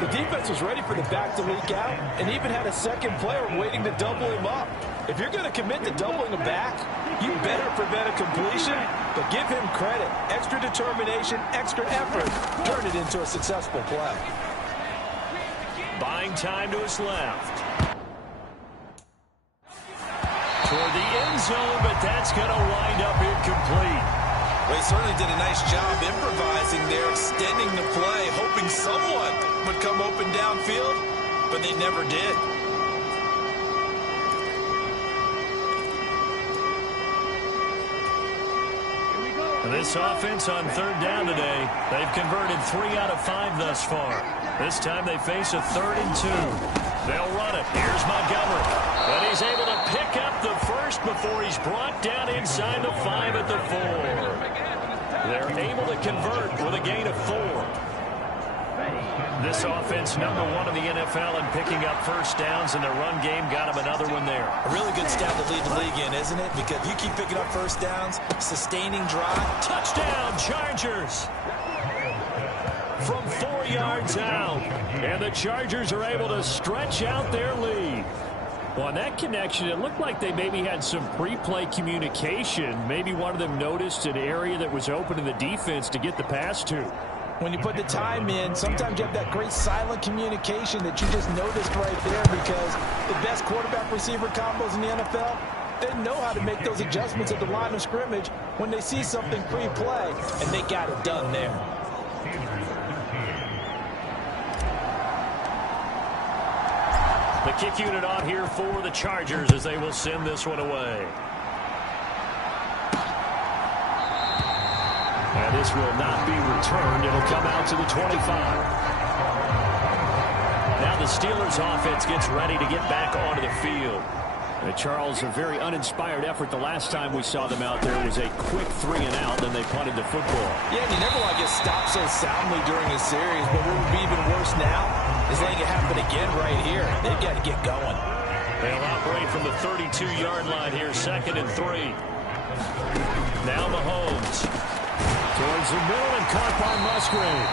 The defense was ready for the back to leak out and even had a second player waiting to double him up. If you're going to commit to doubling a back, you better prevent a completion, but give him credit. Extra determination, extra effort. Turn it into a successful play. Buying time to his left. Toward the end zone, but that's going to wind up incomplete. Well, he certainly did a nice job improvising there, extending the play, hoping someone would come open downfield, but they never did. This offense on third down today, they've converted 3 out of 5 thus far. This time they face a 3rd and 2. They'll run it. Here's Montgomery. But he's able to pick up the first before he's brought down inside the 5 at the 4. They're able to convert with a gain of 4. This offense #1 in the NFL in picking up first downs, and their run game got him another one there. A really good stat to lead the league in, isn't it? Because you keep picking up first downs, sustaining drive. Touchdown, Chargers! From 4 yards out, and the Chargers are able to stretch out their lead. Well, on that connection, it looked like they maybe had some pre-play communication. Maybe one of them noticed an area that was open in the defense to get the pass to. When you put the time in, sometimes you have that great silent communication that you just noticed right there, because the best quarterback-receiver combos in the NFL, they know how to make those adjustments at the line of scrimmage when they see something pre-play, and they got it done there. The kick unit on here for the Chargers as they will send this one away. And this will not be returned. It'll come out to the 25. Now the Steelers offense gets ready to get back onto the field. Charles, a very uninspired effort. The last time we saw them out there was a quick 3 and out, then they punted the football. Yeah, and you never want to get stopped so soundly during a series, but what would be even worse now is letting it happen again right here. They've got to get going. They'll operate from the 32-yard line here, 2nd and 3. Now Mahomes. Towards the middle and caught by Musgrave.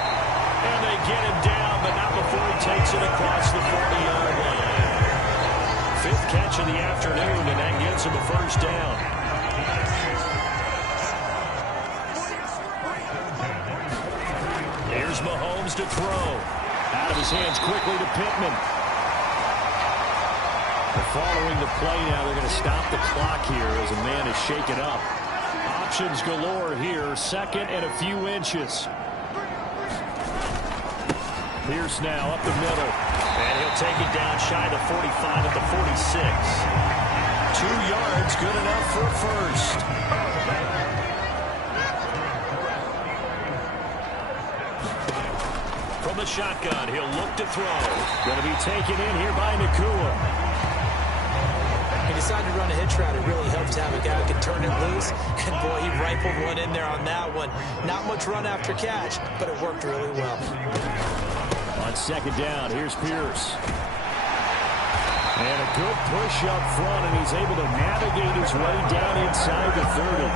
And they get him down, but not before he takes it across the 40-yard line. 5th catch of the afternoon, and that gives him a first down. Here's Mahomes to throw. Out of his hands quickly to Pittman. Following the play now, they're going to stop the clock here as a man is shaken up. Options galore here, 2nd and a few inches. Pierce now up the middle. And he'll take it down shy of 45 at the 46. 2 yards, good enough for a first. From the shotgun, he'll look to throw. Going to be taken in here by Nakua. He decided to run a hitch route. It really helps to have a guy who can turn it loose. And boy, he rifled one in there on that one. Not much run after catch, but it worked really well. On 2nd down, here's Pierce. And a good push up front, and he's able to navigate his way down inside the 30.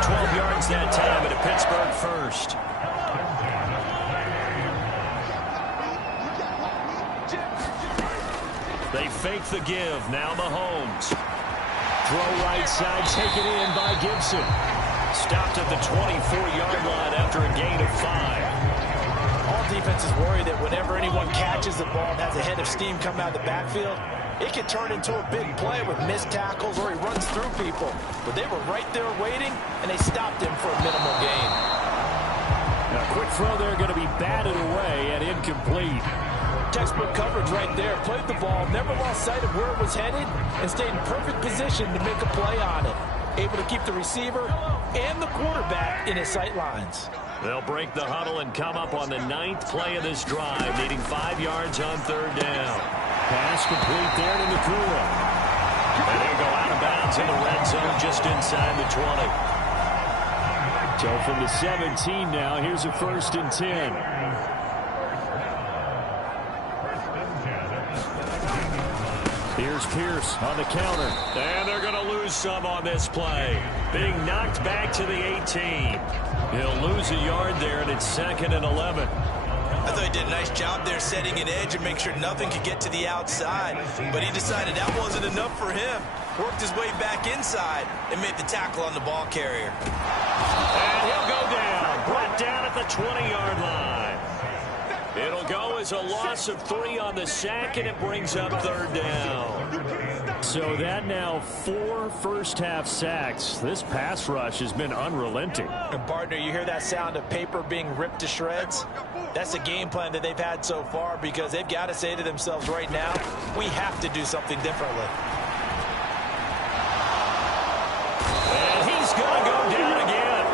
12 yards that time, and a Pittsburgh first. They fake the give. Now Mahomes. Throw right side, taken in by Gibson. Stopped at the 24-yard line after a gain of 5. All defenses worry that whenever anyone catches the ball and has a head of steam coming out of the backfield, it can turn into a big play with missed tackles or he runs through people. But they were right there waiting, and they stopped him for a minimal gain. Now, a quick throw there going to be batted away and incomplete. Textbook coverage right there. Played the ball, never lost sight of where it was headed, and stayed in perfect position to make a play on it. Able to keep the receiver and the quarterback in his sight lines. They'll break the huddle and come up on the 9th play of this drive, needing 5 yards on 3rd down. Pass complete there to Nakua. And they'll go out of bounds in the red zone just inside the 20. So from the 17 now, here's a 1st and 10. Here's Pierce on the counter. And they're going to lose some on this play. Being knocked back to the 18. He'll lose a yard there, and it's 2nd and 11. I thought he did a nice job there setting an edge and make sure nothing could get to the outside. But he decided that wasn't enough for him. Worked his way back inside and made the tackle on the ball carrier. And he'll go down. Brought down at the 20-yard line. It'll go as a loss of 3 on the sack, and it brings up 3rd down. So that now 4 first-half sacks. This pass rush has been unrelenting. And partner, you hear that sound of paper being ripped to shreds? That's the game plan that they've had so far, because they've got to say to themselves right now, we have to do something differently. And he's going to go down again.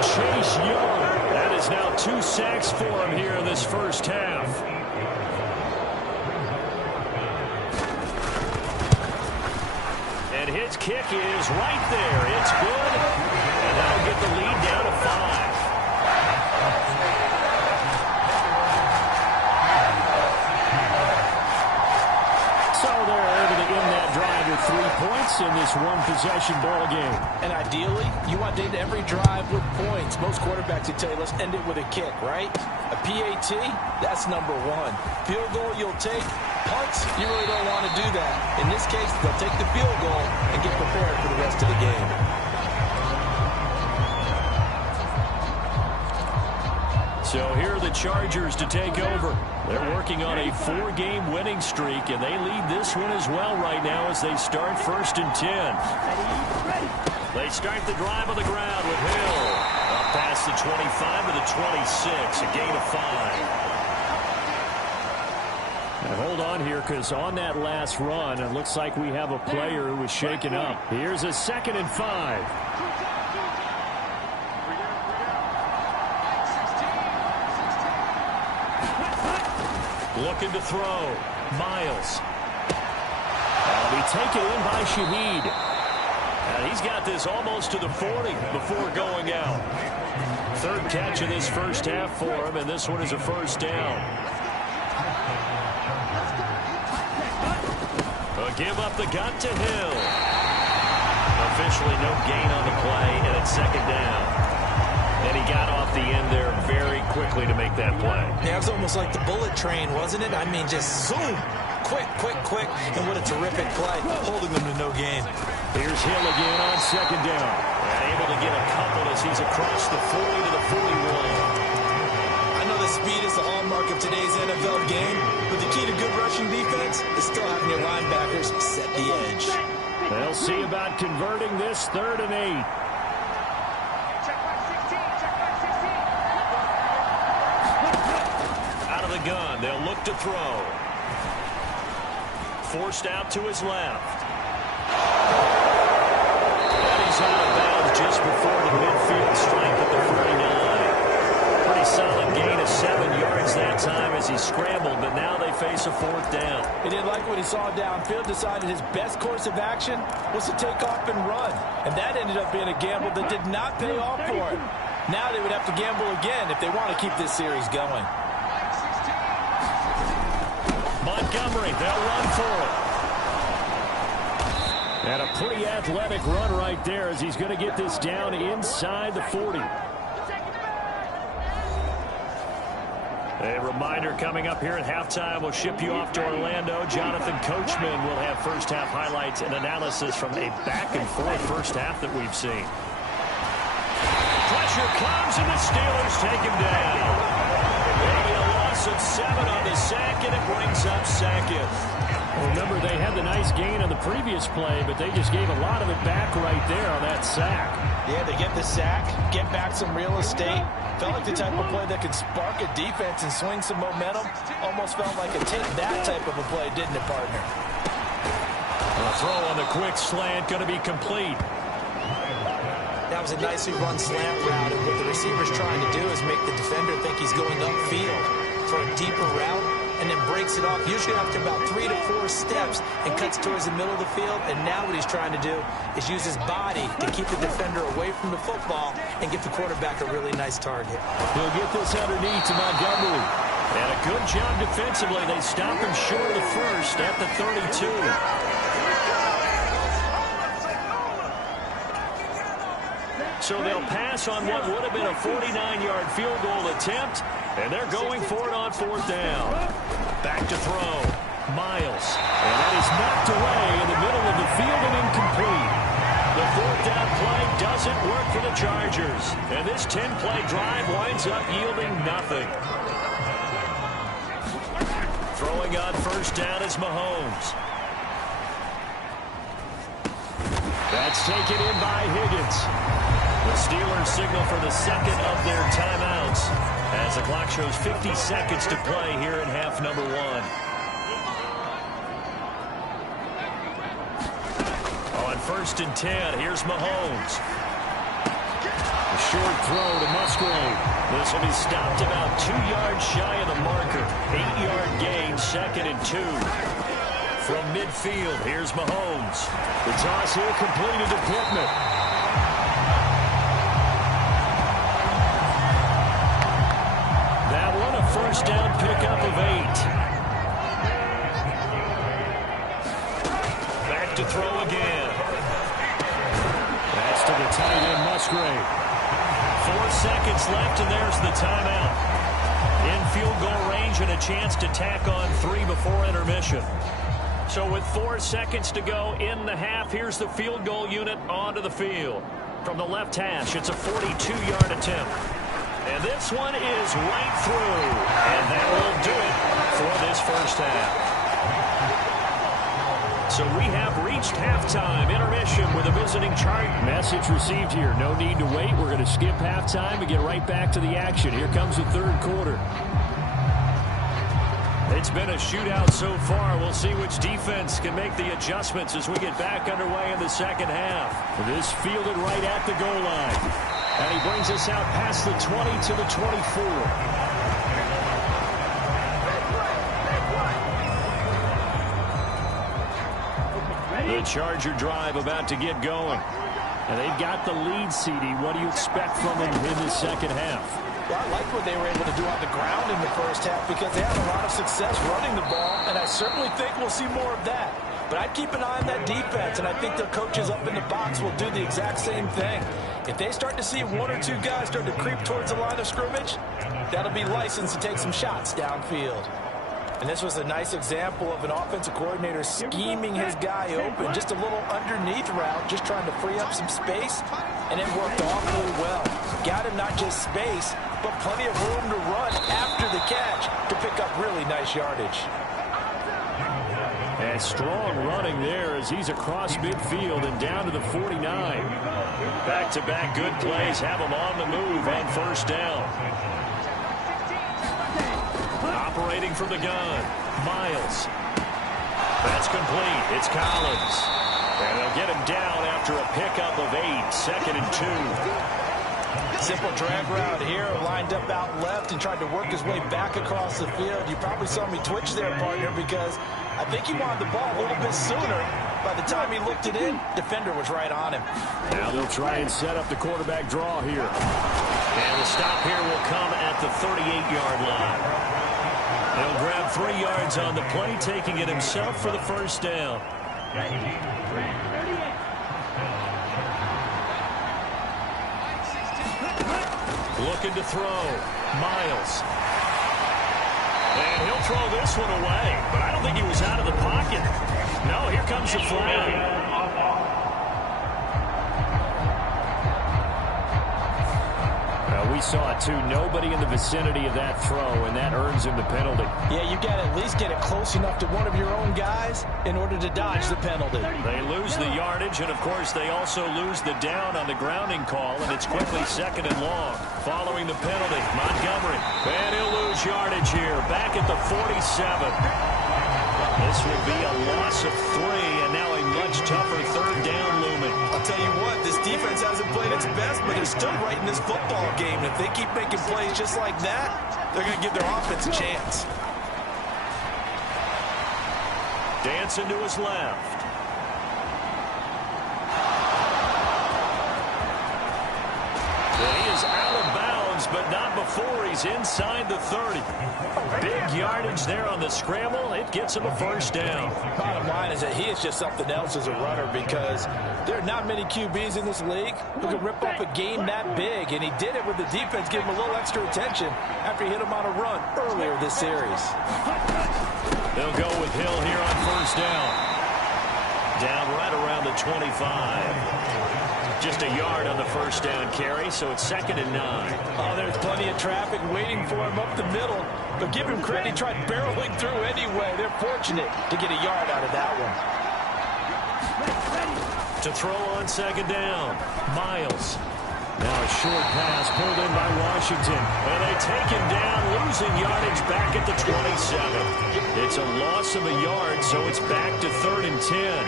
Chase Young. That is now 2 sacks for him here in this first half. And his kick is right there. It's good. And that'll get the lead down to 5. So they're able to end that drive with 3 points in this one-possession ball game. And ideally, you want to end every drive with points. Most quarterbacks would tell you, let's end it with a kick, right? A PAT, that's number 1. Field goal, you'll take. Punts, you really don't want to do that. In this case, they'll take the field goal and get prepared for the rest of the game. So here are the Chargers to take over. They're working on a 4-game winning streak, and they lead this one as well right now as they start 1st and 10. They start the drive on the ground with Hill. Up past the 25 to the 26, a gain of 5. And hold on here, because on that last run, it looks like we have a player who was shaken up. Here's a 2nd and 5. Looking to throw. Miles. That'll be taken in by Shaheed. And he's got this almost to the 40 before going out. 3rd catch of this first half for him, and this one is a 1st down. A give up the gut to Hill. Officially no gain on the play, and it's 2nd down. And he got off the end there very quickly to make that play. Yeah, it was almost like the bullet train, wasn't it? I mean, just zoom. Quick, quick, quick. And what a terrific play, holding them to no gain. Here's Hill again on 2nd down. And able to get a couple as he's across the 40 to the 41. I know the speed is the hallmark of today's NFL game, but the key to good rushing defense is still having your linebackers set the edge. They'll see about converting this 3rd and 8. Gun. They'll look to throw. Forced out to his left. And he's out of bounds just before the midfield stripe at the 49. Pretty solid gain of 7 yards that time as he scrambled, but now they face a 4th down. He didn't like what he saw downfield, decided his best course of action was to take off and run. And that ended up being a gamble that did not pay off for him. Now they would have to gamble again if they want to keep this series going. Montgomery Montgomery. They'll run for it. And a pretty athletic run right there as he's going to get this down inside the 40. A reminder coming up here at halftime. We'll ship you off to Orlando. Jonathan Coachman will have first half highlights and analysis from a back-and-forth first half that we've seen. Pressure comes, and the Steelers take him down. Maybe a loss of 7 on the sack, and it brings up second. Well, remember, they had the nice gain on the previous play, but they just gave a lot of it back right there on that sack. Yeah, they get the sack, get back some real estate. Felt like the type of play that could spark a defense and swing some momentum. Almost felt like a take that type of a play, didn't it, partner? A throw on the quick slant, going to be complete. That was a nicely run slant route, and what the receiver's trying to do is make the defender think he's going upfield for a deeper route, and then breaks it off, usually after about 3 to 4 steps, and cuts towards the middle of the field. And now what he's trying to do is use his body to keep the defender away from the football and give the quarterback a really nice target. He'll get this underneath to Montgomery. And a good job defensively. They stop him short of the first at the 32. So they'll pass on what would have been a 49-yard field goal attempt, and they're going for it on 4th down. Back to throw. Miles. And that is knocked away in the middle of the field and incomplete. The 4th down play doesn't work for the Chargers, and this 10-play drive winds up yielding nothing. Throwing on 1st down is Mahomes. That's taken in by Higgins. The Steelers signal for the second of their timeouts as the clock shows 50 seconds to play here in half number 1. On 1st and 10, here's Mahomes. A short throw to Musgrave. This will be stopped about 2 yards shy of the marker. 8-yard gain, 2nd and 2. From midfield, here's Mahomes. The toss here completed to Pittman. That one a 1st down pickup of 8. Back to throw again. That's to the tight end, Musgrave. 4 seconds left, and there's the timeout. In field goal range and a chance to tack on 3 before intermission. So with 4 seconds to go in the half, here's the field goal unit onto the field. From the left hash, it's a 42-yard attempt. And this one is right through. And that will do it for this first half. So we have reached halftime. Intermission with a visiting Charger. Message received here. No need to wait. We're going to skip halftime and get right back to the action. Here comes the 3rd quarter. It's been a shootout so far. We'll see which defense can make the adjustments as we get back underway in the second half. This fielded right at the goal line. And he brings us out past the 20 to the 24. The Charger drive about to get going. And they've got the lead, CD. What do you expect from them in the second half? Well, I like what they were able to do on the ground in the first half because they had a lot of success running the ball, and I certainly think we'll see more of that. But I'd keep an eye on that defense, and I think their coaches up in the box will do the exact same thing. If they start to see 1 or 2 guys start to creep towards the line of scrimmage, that'll be licensed to take some shots downfield. And this was a nice example of an offensive coordinator scheming his guy open. Just a little underneath route, just trying to free up some space, and it worked awfully well. Got him not just space, but plenty of room to run after the catch to pick up really nice yardage. And strong running there as he's across midfield and down to the 49. Back-to-back good plays have him on the move on 1st down. Operating from the gun, Miles. That's complete. It's Collins. And they'll get him down after a pickup of 8, 2nd and 2. Simple drag route here, lined up out left and tried to work his way back across the field. You probably saw me twitch there, partner, because I think he wanted the ball a little bit sooner. By the time he looked it in, defender was right on him. Now they'll try and set up the quarterback draw here. And the stop here will come at the 38-yard line. He'll grab 3 yards on the play, taking it himself for the first down. Looking to throw. Miles. And he'll throw this one away. But I don't think he was out of the pocket. No, here comes the flag. We saw it too. Nobody in the vicinity of that throw, and that earns him the penalty. Yeah, you got to at least get it close enough to one of your own guys in order to dodge the penalty. They lose the yardage, and of course they also lose the down on the grounding call, and it's quickly 2nd and long. Following the penalty, Montgomery. And he'll lose yardage here, back at the 47. This will be a loss of 3, and now a much tougher 3rd down looming. I'll tell you what, this defense hasn't played its best, but they're still right in this football game. And if they keep making plays just like that, they're going to give their offense a chance. Dancing to his left. And he is out of bounds, but not before he's inside the 30. Big yardage there on the scramble. It gets him a first down. Bottom line is that he is just something else as a runner, because there are not many QBs in this league who can rip up a game that big, and he did it with the defense giving him a little extra attention after he hit him on a run earlier this series. They'll go with Hill here on first down. Down right around the 25. Just a yard on the first down carry, so it's 2nd and 9. Oh, there's plenty of traffic waiting for him up the middle. But give him credit, he tried barreling through anyway. They're fortunate to get a yard out of that one. To throw on 2nd down, Miles. Now a short pass pulled in by Washington. And they take him down, losing yardage back at the 27. It's a loss of a yard, so it's back to 3rd and 10.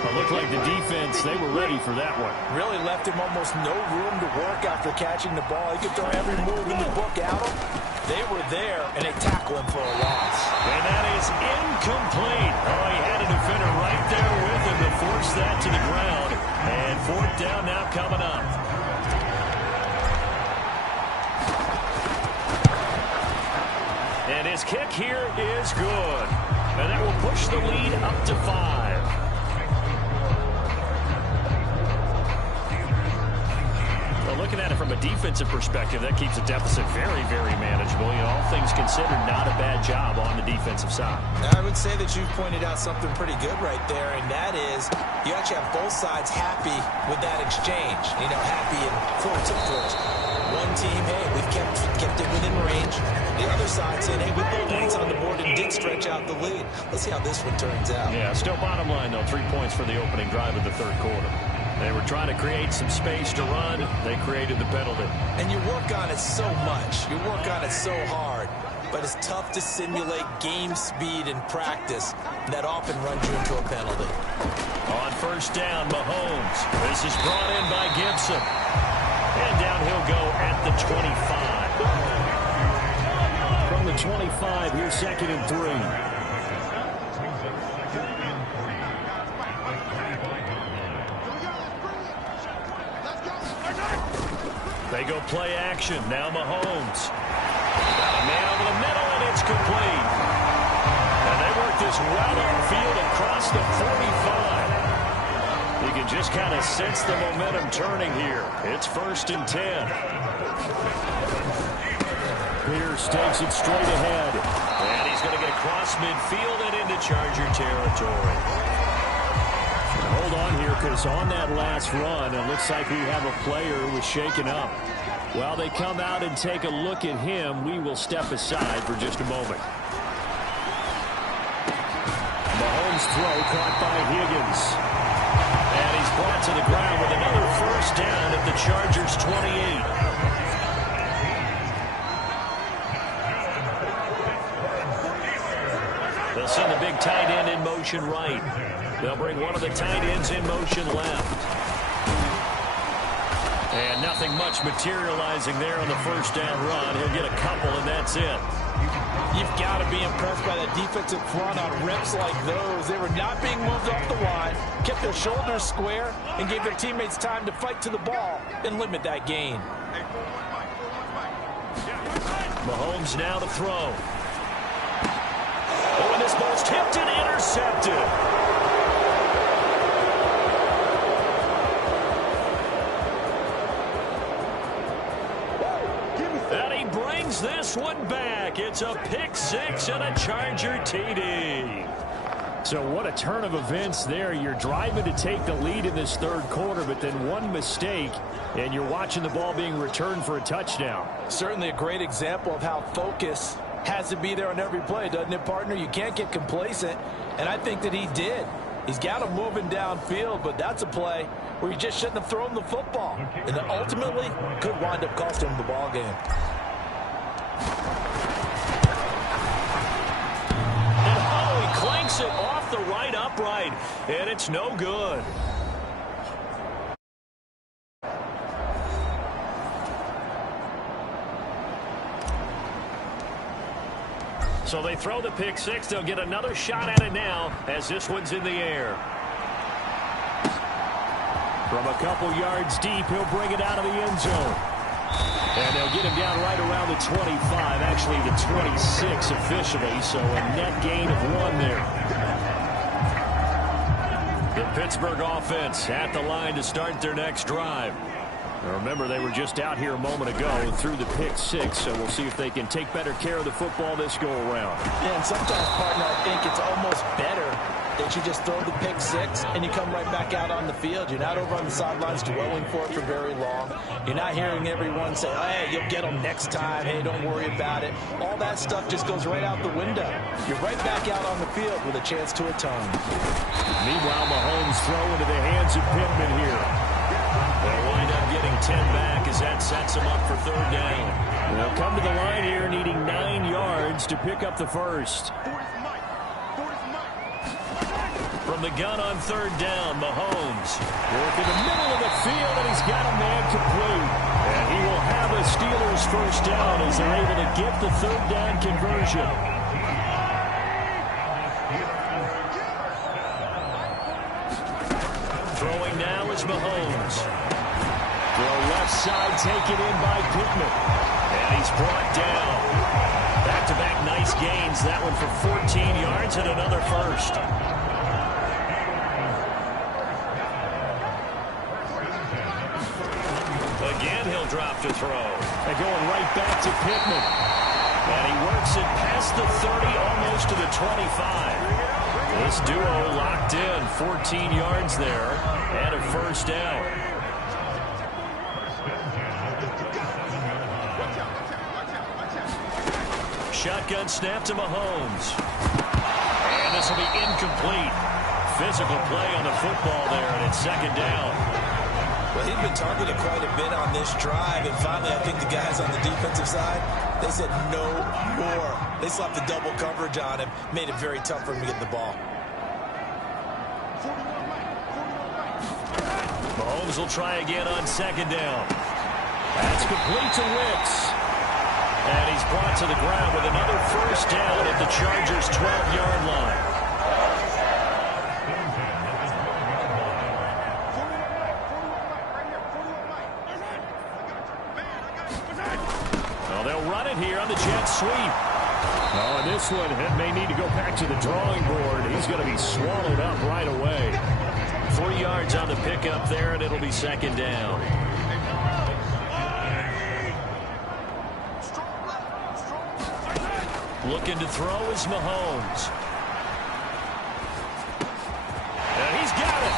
It looked like the defense, they were ready for that one. Really left him almost no room to work after catching the ball. He could throw every move in the book at him. They were there, and they tackle him for a loss. And that is incomplete. Oh, he had a defender right there with him to force that to the ground. And 4th down now coming up. And his kick here is good. And that will push the lead up to 5. Looking at it from a defensive perspective, that keeps the deficit very, very manageable. You know, all things considered, not a bad job on the defensive side. I would say that you've pointed out something pretty good right there, and that is you actually have both sides happy with that exchange. You know, happy in quotes, of course. One team, hey, we've kept it within range. The other side saying, hey, we put points on the board and did stretch out the lead. Let's see how this one turns out. Yeah, still bottom line, though, 3 points for the opening drive of the 3rd quarter. They were trying to create some space to run. They created the penalty. And you work on it so much. You work on it so hard. But it's tough to simulate game speed in practice. That often runs you into a penalty. On first down, Mahomes. This is brought in by Gibson. And down he'll go at the 25. From the 25, here's 2nd and 3. They go play action. Now Mahomes. Got a man over the middle, and it's complete. And they work this well upfield across the 45. You can just kind of sense the momentum turning here. It's 1st and 10. Pierce takes it straight ahead. And he's going to get across midfield and into Charger territory. Hold on here, because on that last run, it looks like we have a player who was shaken up. While they come out and take a look at him, we will step aside for just a moment. Mahomes' throw caught by Higgins. And he's brought to the ground with another first down at the Chargers' 28. They'll send the big tight end in motion right. They'll bring one of the tight ends in motion left. And nothing much materializing there on the first down run. He'll get a couple, and that's it. You've got to be impressed by that defensive front on reps like those. They were not being moved off the line, kept their shoulders square, and gave their teammates time to fight to the ball and limit that gain. Mahomes now to throw. almost tipped and intercepted. And he brings this one back. It's a pick six and a Charger TD. So what a turn of events there. You're driving to take the lead in this third quarter, but then one mistake, and you're watching the ball being returned for a touchdown. Certainly a great example of how focus has to be there on every play, doesn't it, partner? You can't get complacent, and I think that he did. He's got him moving downfield, but that's a play where you just shouldn't have thrown the football. And it ultimately could wind up costing him the ball game. And oh, he clanks it off the right upright, and it's no good. So they throw the pick six. They'll get another shot at it now as this one's in the air. From a couple yards deep, he'll bring it out of the end zone. And they'll get him down right around the 25, actually the 26 officially, so a net gain of 1 there. The Pittsburgh offense at the line to start their next drive. Now remember, they were just out here a moment ago and threw the pick six, so we'll see if they can take better care of the football this go-around. Yeah, and sometimes, partner, I think it's almost better that you just throw the pick six and you come right back out on the field. You're not over on the sidelines dwelling for it for very long. You're not hearing everyone say, oh, hey, you'll get them next time. Hey, don't worry about it. All that stuff just goes right out the window. You're right back out on the field with a chance to atone. Meanwhile, Mahomes throw into the hands of Pittman here. They'll wind up getting 10 back as that sets them up for third down. They'll come to the line here needing 9 yards to pick up the first. From the gun on third down, Mahomes. Work in the middle of the field, and he's got a man complete. And he will have a Steelers first down as they're able to get the third down conversion. Throwing now is Mahomes. Throw left side taken in by Pittman. And he's brought down. Back-to-back nice gains. That one for 14 yards and another first. Again, he'll drop to throw. And going right back to Pittman. And he works it past the 30, almost to the 25. This duo locked in, 14 yards there, and a first down. Shotgun snap to Mahomes. And this will be incomplete. Physical play on the football there, and it's second down. Well, he'd been targeted quite a bit on this drive, and finally I think the guys on the defensive side, they said no more. They slapped the double coverage on him, made it very tough for him to get the ball. Mahomes will try again on second down. That's complete to Wicks. And he's brought to the ground with another first down at the Chargers' 12-yard line. Well, they'll run it here on the jet sweep. Oh, and this one may need to go back to the drawing board. He's going to be swallowed up right away. 3 yards on the pickup there, and it'll be second down. Looking to throw is Mahomes. And he's got it.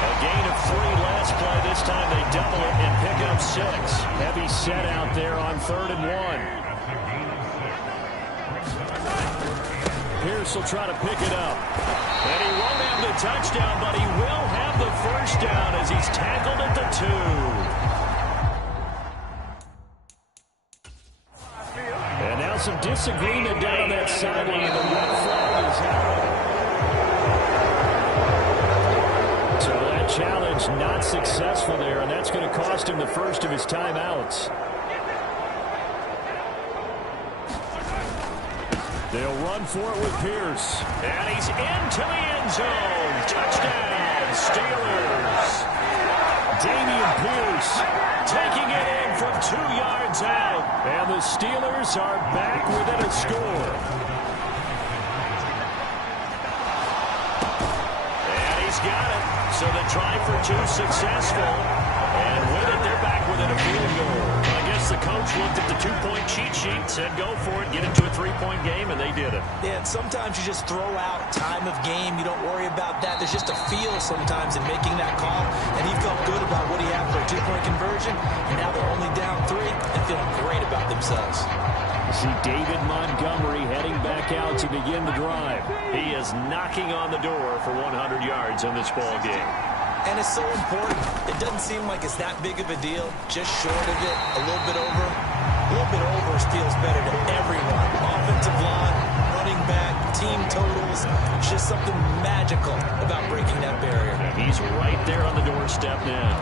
A gain of 3 last play. This time they double it and pick up 6. Heavy set out there on 3rd and 1. Pierce will try to pick it up. And he won't have the touchdown, but he will have the first down as he's tackled at the 2. And now some disagreement down on that sideline. The red flag is out. So that challenge not successful there, and that's going to cost him the first of his timeouts. They'll run for it with Pierce. And he's into the end zone. Touchdown, Steelers. Dameon Pierce taking it in from 2 yards out. And the Steelers are back within a score. got it. So the try for two successful. And with it, they're back within a field goal. I guess the coach looked at the two-point cheat sheet, said go for it, get into a three-point game, and they did it. Yeah, and sometimes you just throw out time of game. You don't worry about that. There's just a feel sometimes in making that call. And he felt good about what he had for a two-point conversion. And now they're only down 3 and feeling great about themselves. See David Montgomery heading back out to begin the drive. He is knocking on the door for 100 yards in this ball game. And it's so important. It doesn't seem like it's that big of a deal. Just short of it, a little bit over. A little bit over feels better to everyone. Offensive line, running back, team totals. It's just something magical about breaking that barrier. He's right there on the doorstep now.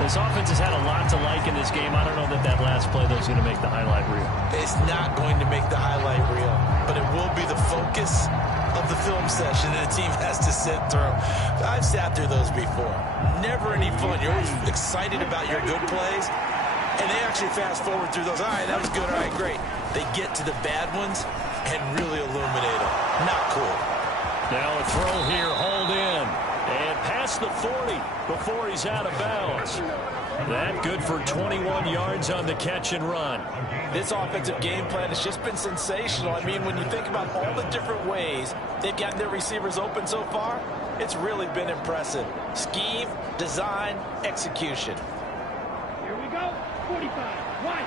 This offense has had a lot to like in this game. I don't know that that last play, though, is going to make the highlight reel. It's not going to make the highlight reel, but it will be the focus of the film session that the team has to sit through. I've sat through those before. Never any fun. You're always excited about your good plays, and they actually fast forward through those. All right, that was good. All right, great. They get to the bad ones and really illuminate them. Not cool. Now a throw here, hold in, and past the 40 before he's out of bounds. That good for 21 yards on the catch and run. This offensive game plan has just been sensational. I mean, when you think about all the different ways they've gotten their receivers open so far, it's really been impressive. Scheme, design, execution. Here we go. 45. One.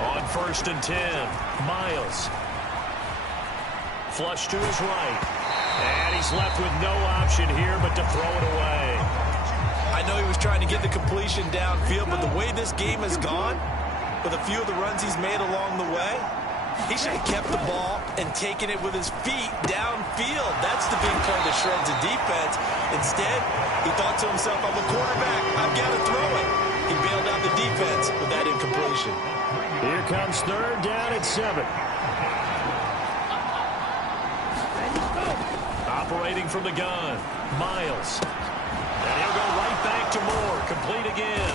On 1st and 10, Miles. Flush to his right. And he's left with no option here but to throw it away. I know he was trying to get the completion downfield, but the way this game has gone, with a few of the runs he's made along the way, he should have kept the ball and taken it with his feet downfield. That's the big play that shreds the defense. Instead, he thought to himself, I'm a quarterback, I've got to throw it. He bailed out the defense with that incompletion. Here comes 3rd down at 7. Operating from the gun, Miles. And he'll go right back to Moore. Complete again.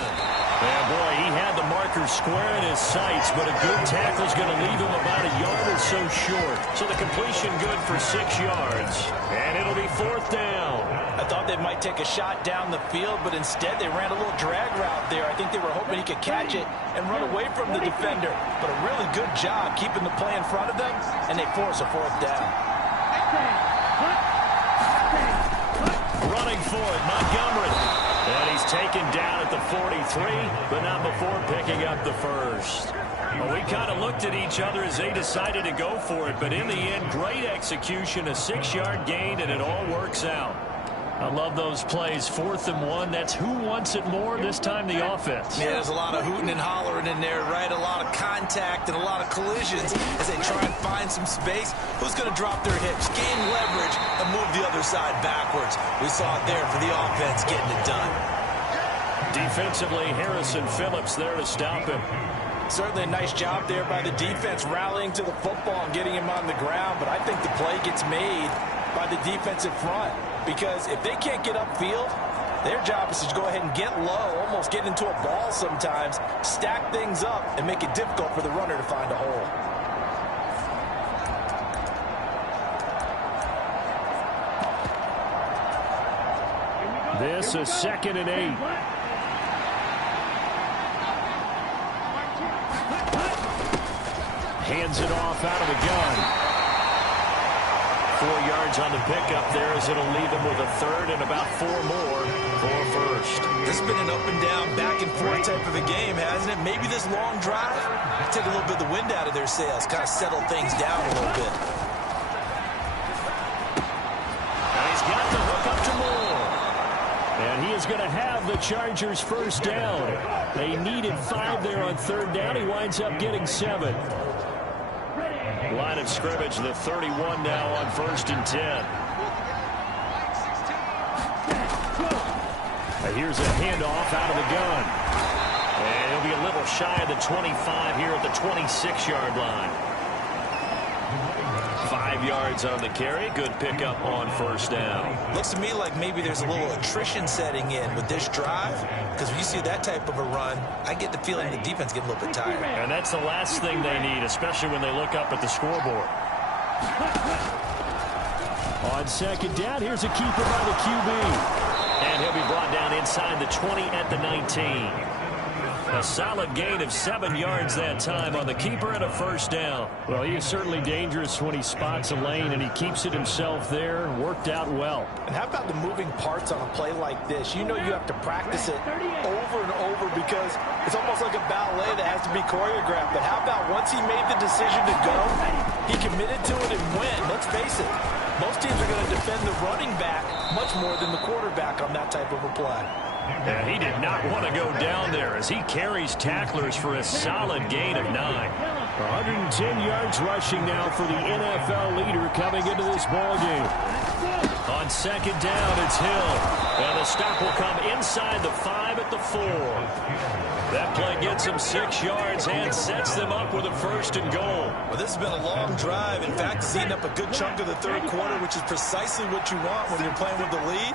And boy, he had the marker square in his sights, but a good tackle's going to leave him about a yard or so short. So the completion good for 6 yards. And it'll be 4th down. I thought they might take a shot down the field, but instead they ran a little drag route there. I think they were hoping he could catch it and run away from the defender. But a really good job keeping the play in front of them, and they force a 4th down. Running for it, Montgomery. And he's taken down at the 43, but not before picking up the first. Well, we kind of looked at each other as they decided to go for it, but in the end, great execution, a 6-yard gain, and it all works out. I love those plays. 4th and 1. That's who wants it more, this time the offense. Yeah, there's a lot of hooting and hollering in there, right? A lot of contact and a lot of collisions as they try and find some space. Who's going to drop their hips, gain leverage, and move the other side backwards? We saw it there for the offense getting it done. Defensively, Harrison Phillips there to stop him. Certainly a nice job there by the defense rallying to the football and getting him on the ground, but I think the play gets made by the defensive front. Because if they can't get upfield, their job is to go ahead and get low, almost get into a ball sometimes, stack things up, and make it difficult for the runner to find a hole. This is 2nd and 8. Hands it off out of the gun. 4 yards on the pickup there as it'll leave him with a 3rd and about 4 more for 1st. This has been an up and down, back and forth type of a game, hasn't it? Maybe this long drive take a little bit of the wind out of their sails, kind of settle things down a little bit. And he's got the hook up to Moore. And he is going to have the Chargers' 1st down. They needed 5 there on 3rd down. He winds up getting 7. Line of scrimmage, the 31 now on 1st and 10. Here's a handoff out of the gun. And he'll be a little shy of the 25 here at the 26-yard line. 5 yards on the carry. Good pickup on 1st down. Looks to me like maybe there's a little attrition setting in with this drive, because when you see that type of a run, I get the feeling the defense get a little bit tired. And that's the last thing they need, especially when they look up at the scoreboard. On second down, here's a keeper by the QB. And he'll be brought down inside the 20 at the 19. A solid gain of 7 yards that time on the keeper and a first down. Well, he is certainly dangerous when he spots a lane, and he keeps it himself there. Worked out well. And how about the moving parts on a play like this? You know you have to practice it over and over because it's almost like a ballet that has to be choreographed. But how about once he made the decision to go, he committed to it and went. Let's face it, most teams are going to defend the running back much more than the quarterback on that type of a play. Yeah, he did not want to go down there as he carries tacklers for a solid gain of 9. 110 yards rushing now for the NFL leader coming into this ballgame. On second down, it's Hill. And the stop will come inside the 5 at the 4. That play gets him 6 yards and sets them up with a first and goal. Well, this has been a long drive. In fact, it's eaten up a good chunk of the third quarter, which is precisely what you want when you're playing with the lead.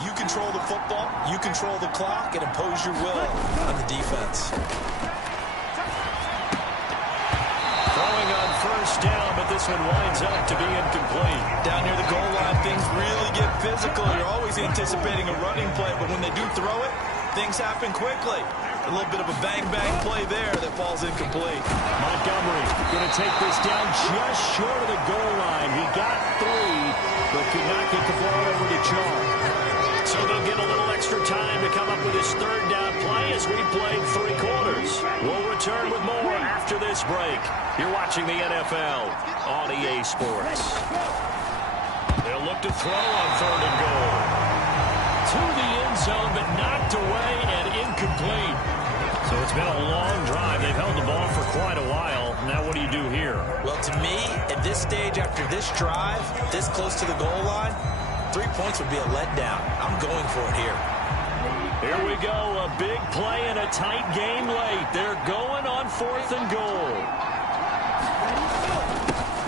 You control the football, you control the clock, and impose your will on the defense. Throwing on first down, but this one winds up to be incomplete. Down near the goal line, things really get physical. You're always anticipating a running play, but when they do throw it, things happen quickly. A little bit of a bang-bang play there that falls incomplete. Montgomery going to take this down just short of the goal line. He got 3, but could not get the ball over to Charles. So they'll get a little extra time to come up with his third down play as we played 3 quarters. We'll return with more after this break. You're watching the NFL on EA Sports. They'll look to throw on 3rd and goal. To the end zone, but knocked away and incomplete. So it's been a long drive. They've held the ball for quite a while. Now what do you do here? Well, to me, at this stage after this drive, this close to the goal line, 3 points would be a letdown. I'm going for it here. Here we go. A big play and a tight game late. They're going on 4th and goal.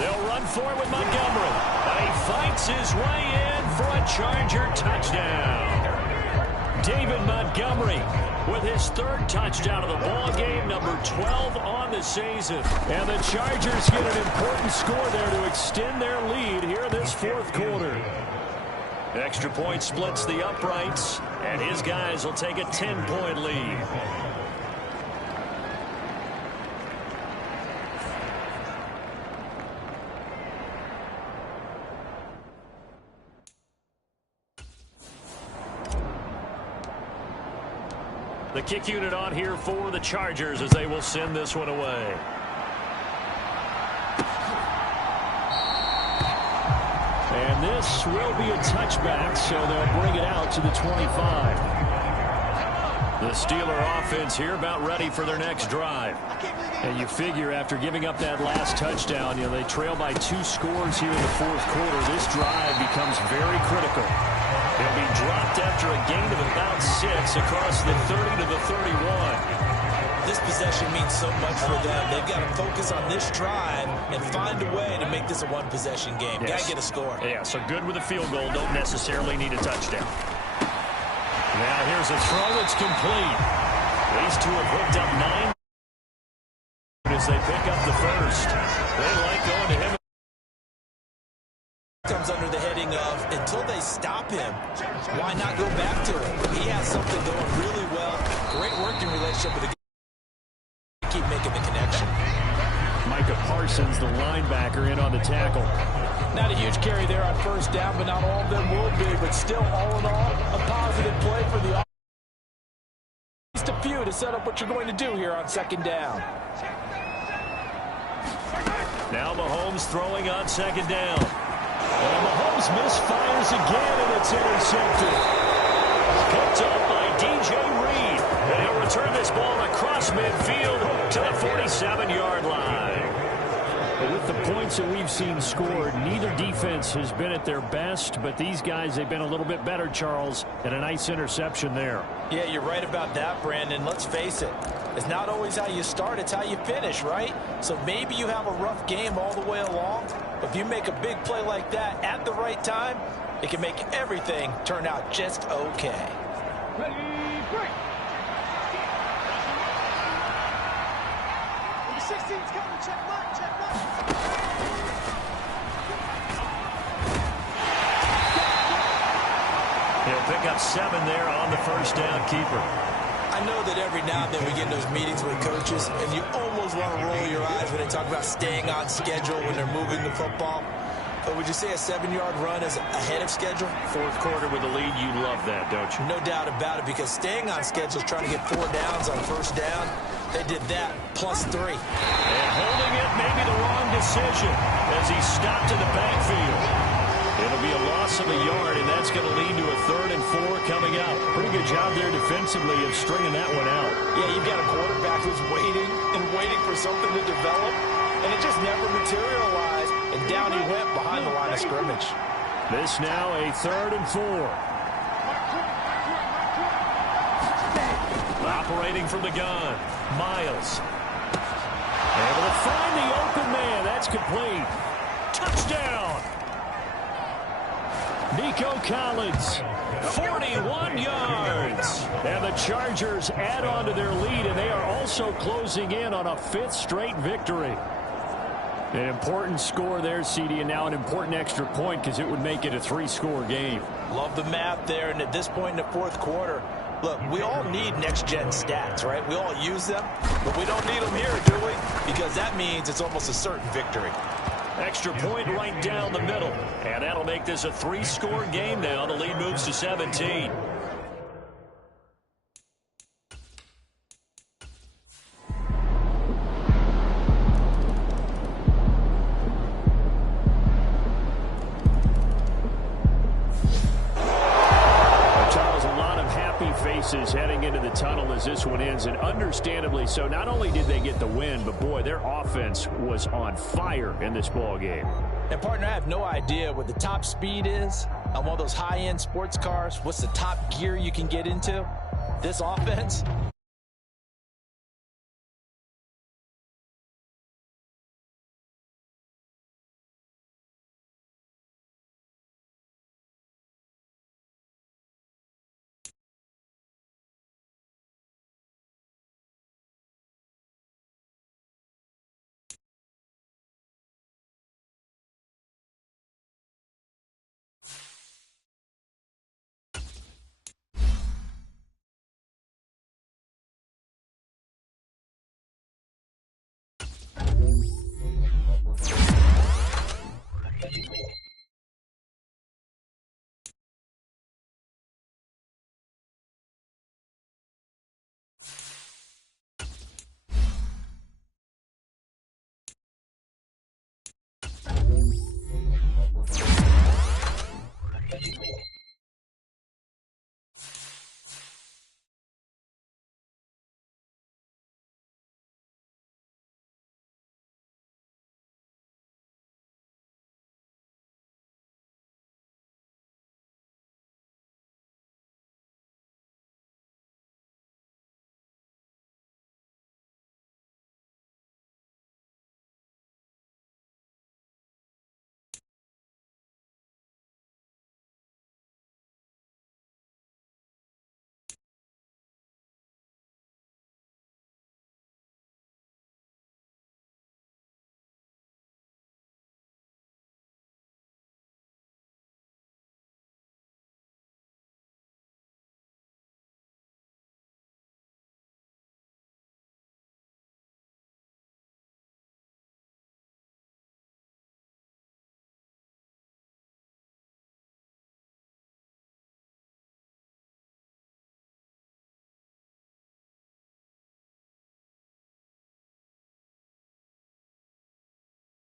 They'll run for it with Montgomery. And he fights his way in for a Charger touchdown. David Montgomery with his 3rd touchdown of the ball game, number 12 on the season. And the Chargers get an important score there to extend their lead here in this 4th quarter. Extra point splits the uprights, and his guys will take a 10-point lead. The kick unit on here for the Chargers as they will send this one away. And this will be a touchback, so they'll bring it out to the 25. The Steeler offense here about ready for their next drive. And you figure after giving up that last touchdown, they trail by 2 scores here in the 4th quarter. This drive becomes very critical. They'll be dropped after a gain of about 6 across the 30 to the 31. This possession means so much for them. They've got to focus on this drive and find a way to make this a one-possession game. Yes. Got to get a score. Yeah, so good with a field goal. Don't necessarily need a touchdown. Now here's a throw. It's complete. These two have hooked up 9 as they pick up the first. They like going to him. Comes under the heading of, until they stop him, why not go back to him? He has something going really well. Great working relationship with the keep making the connection. Micah Parsons, the linebacker, in on the tackle. Not a huge carry there on first down, but not all of them will be. But still, all in all, a positive play for the offense. Just a few to set up what you're going to do here on 2nd down. Now Mahomes throwing on 2nd down. And Mahomes misfires again, and it's intercepted. Picked up by DJ Reed. And he'll return this ball across midfield to the 47-yard line. With the points that we've seen scored, neither defense has been at their best, but these guys, they've been a little bit better, Charles, and a nice interception there. Yeah, you're right about that, Brandon. Let's face it. It's not always how you start, it's how you finish, right? So maybe you have a rough game all the way along, but if you make a big play like that at the right time, it can make everything turn out just okay. Ready, break. Number 16's coming. Check mark, check mark. He'll pick up 7 there on the first down keeper. I know that every now and then we get in those meetings with coaches, and you almost want to roll your eyes when they talk about staying on schedule when they're moving the football. But would you say a 7-yard run is ahead of schedule? Fourth quarter with a lead, you love that, don't you? No doubt about it, because staying on schedule is trying to get 4 downs on first down. They did that, +3. And holding it may be the wrong decision as he stopped in the backfield. It'll be a loss of a yard, and that's going to lead to a 3rd and 4 coming up. Pretty good job there defensively of stringing that one out. Yeah, you've got a quarterback who's waiting and waiting for something to develop, and it just never materialized, and down he went behind the line of scrimmage. This now a 3rd and 4. Operating from the gun, Miles. Able to find the open man. That's complete. Touchdown. Nico Collins, 41 yards. and the Chargers add on to their lead, and they are also closing in on a 5th straight victory. An important score there, CD, and now an important extra point because it would make it a 3-score game. Love the math there, and at this point in the 4th quarter, look, we all need next-gen stats, right? We all use them, but we don't need them here, do we? Because that means it's almost a certain victory. Extra point right down the middle. And that'll make this a 3-score game now. The lead moves to 17. Heading into the tunnel as this one ends, and understandably so. Not only did they get the win, but boy, their offense was on fire in this ball game. And partner, I have no idea what the top speed is on one of those high-end sports cars. What's the top gear you can get into? This offense,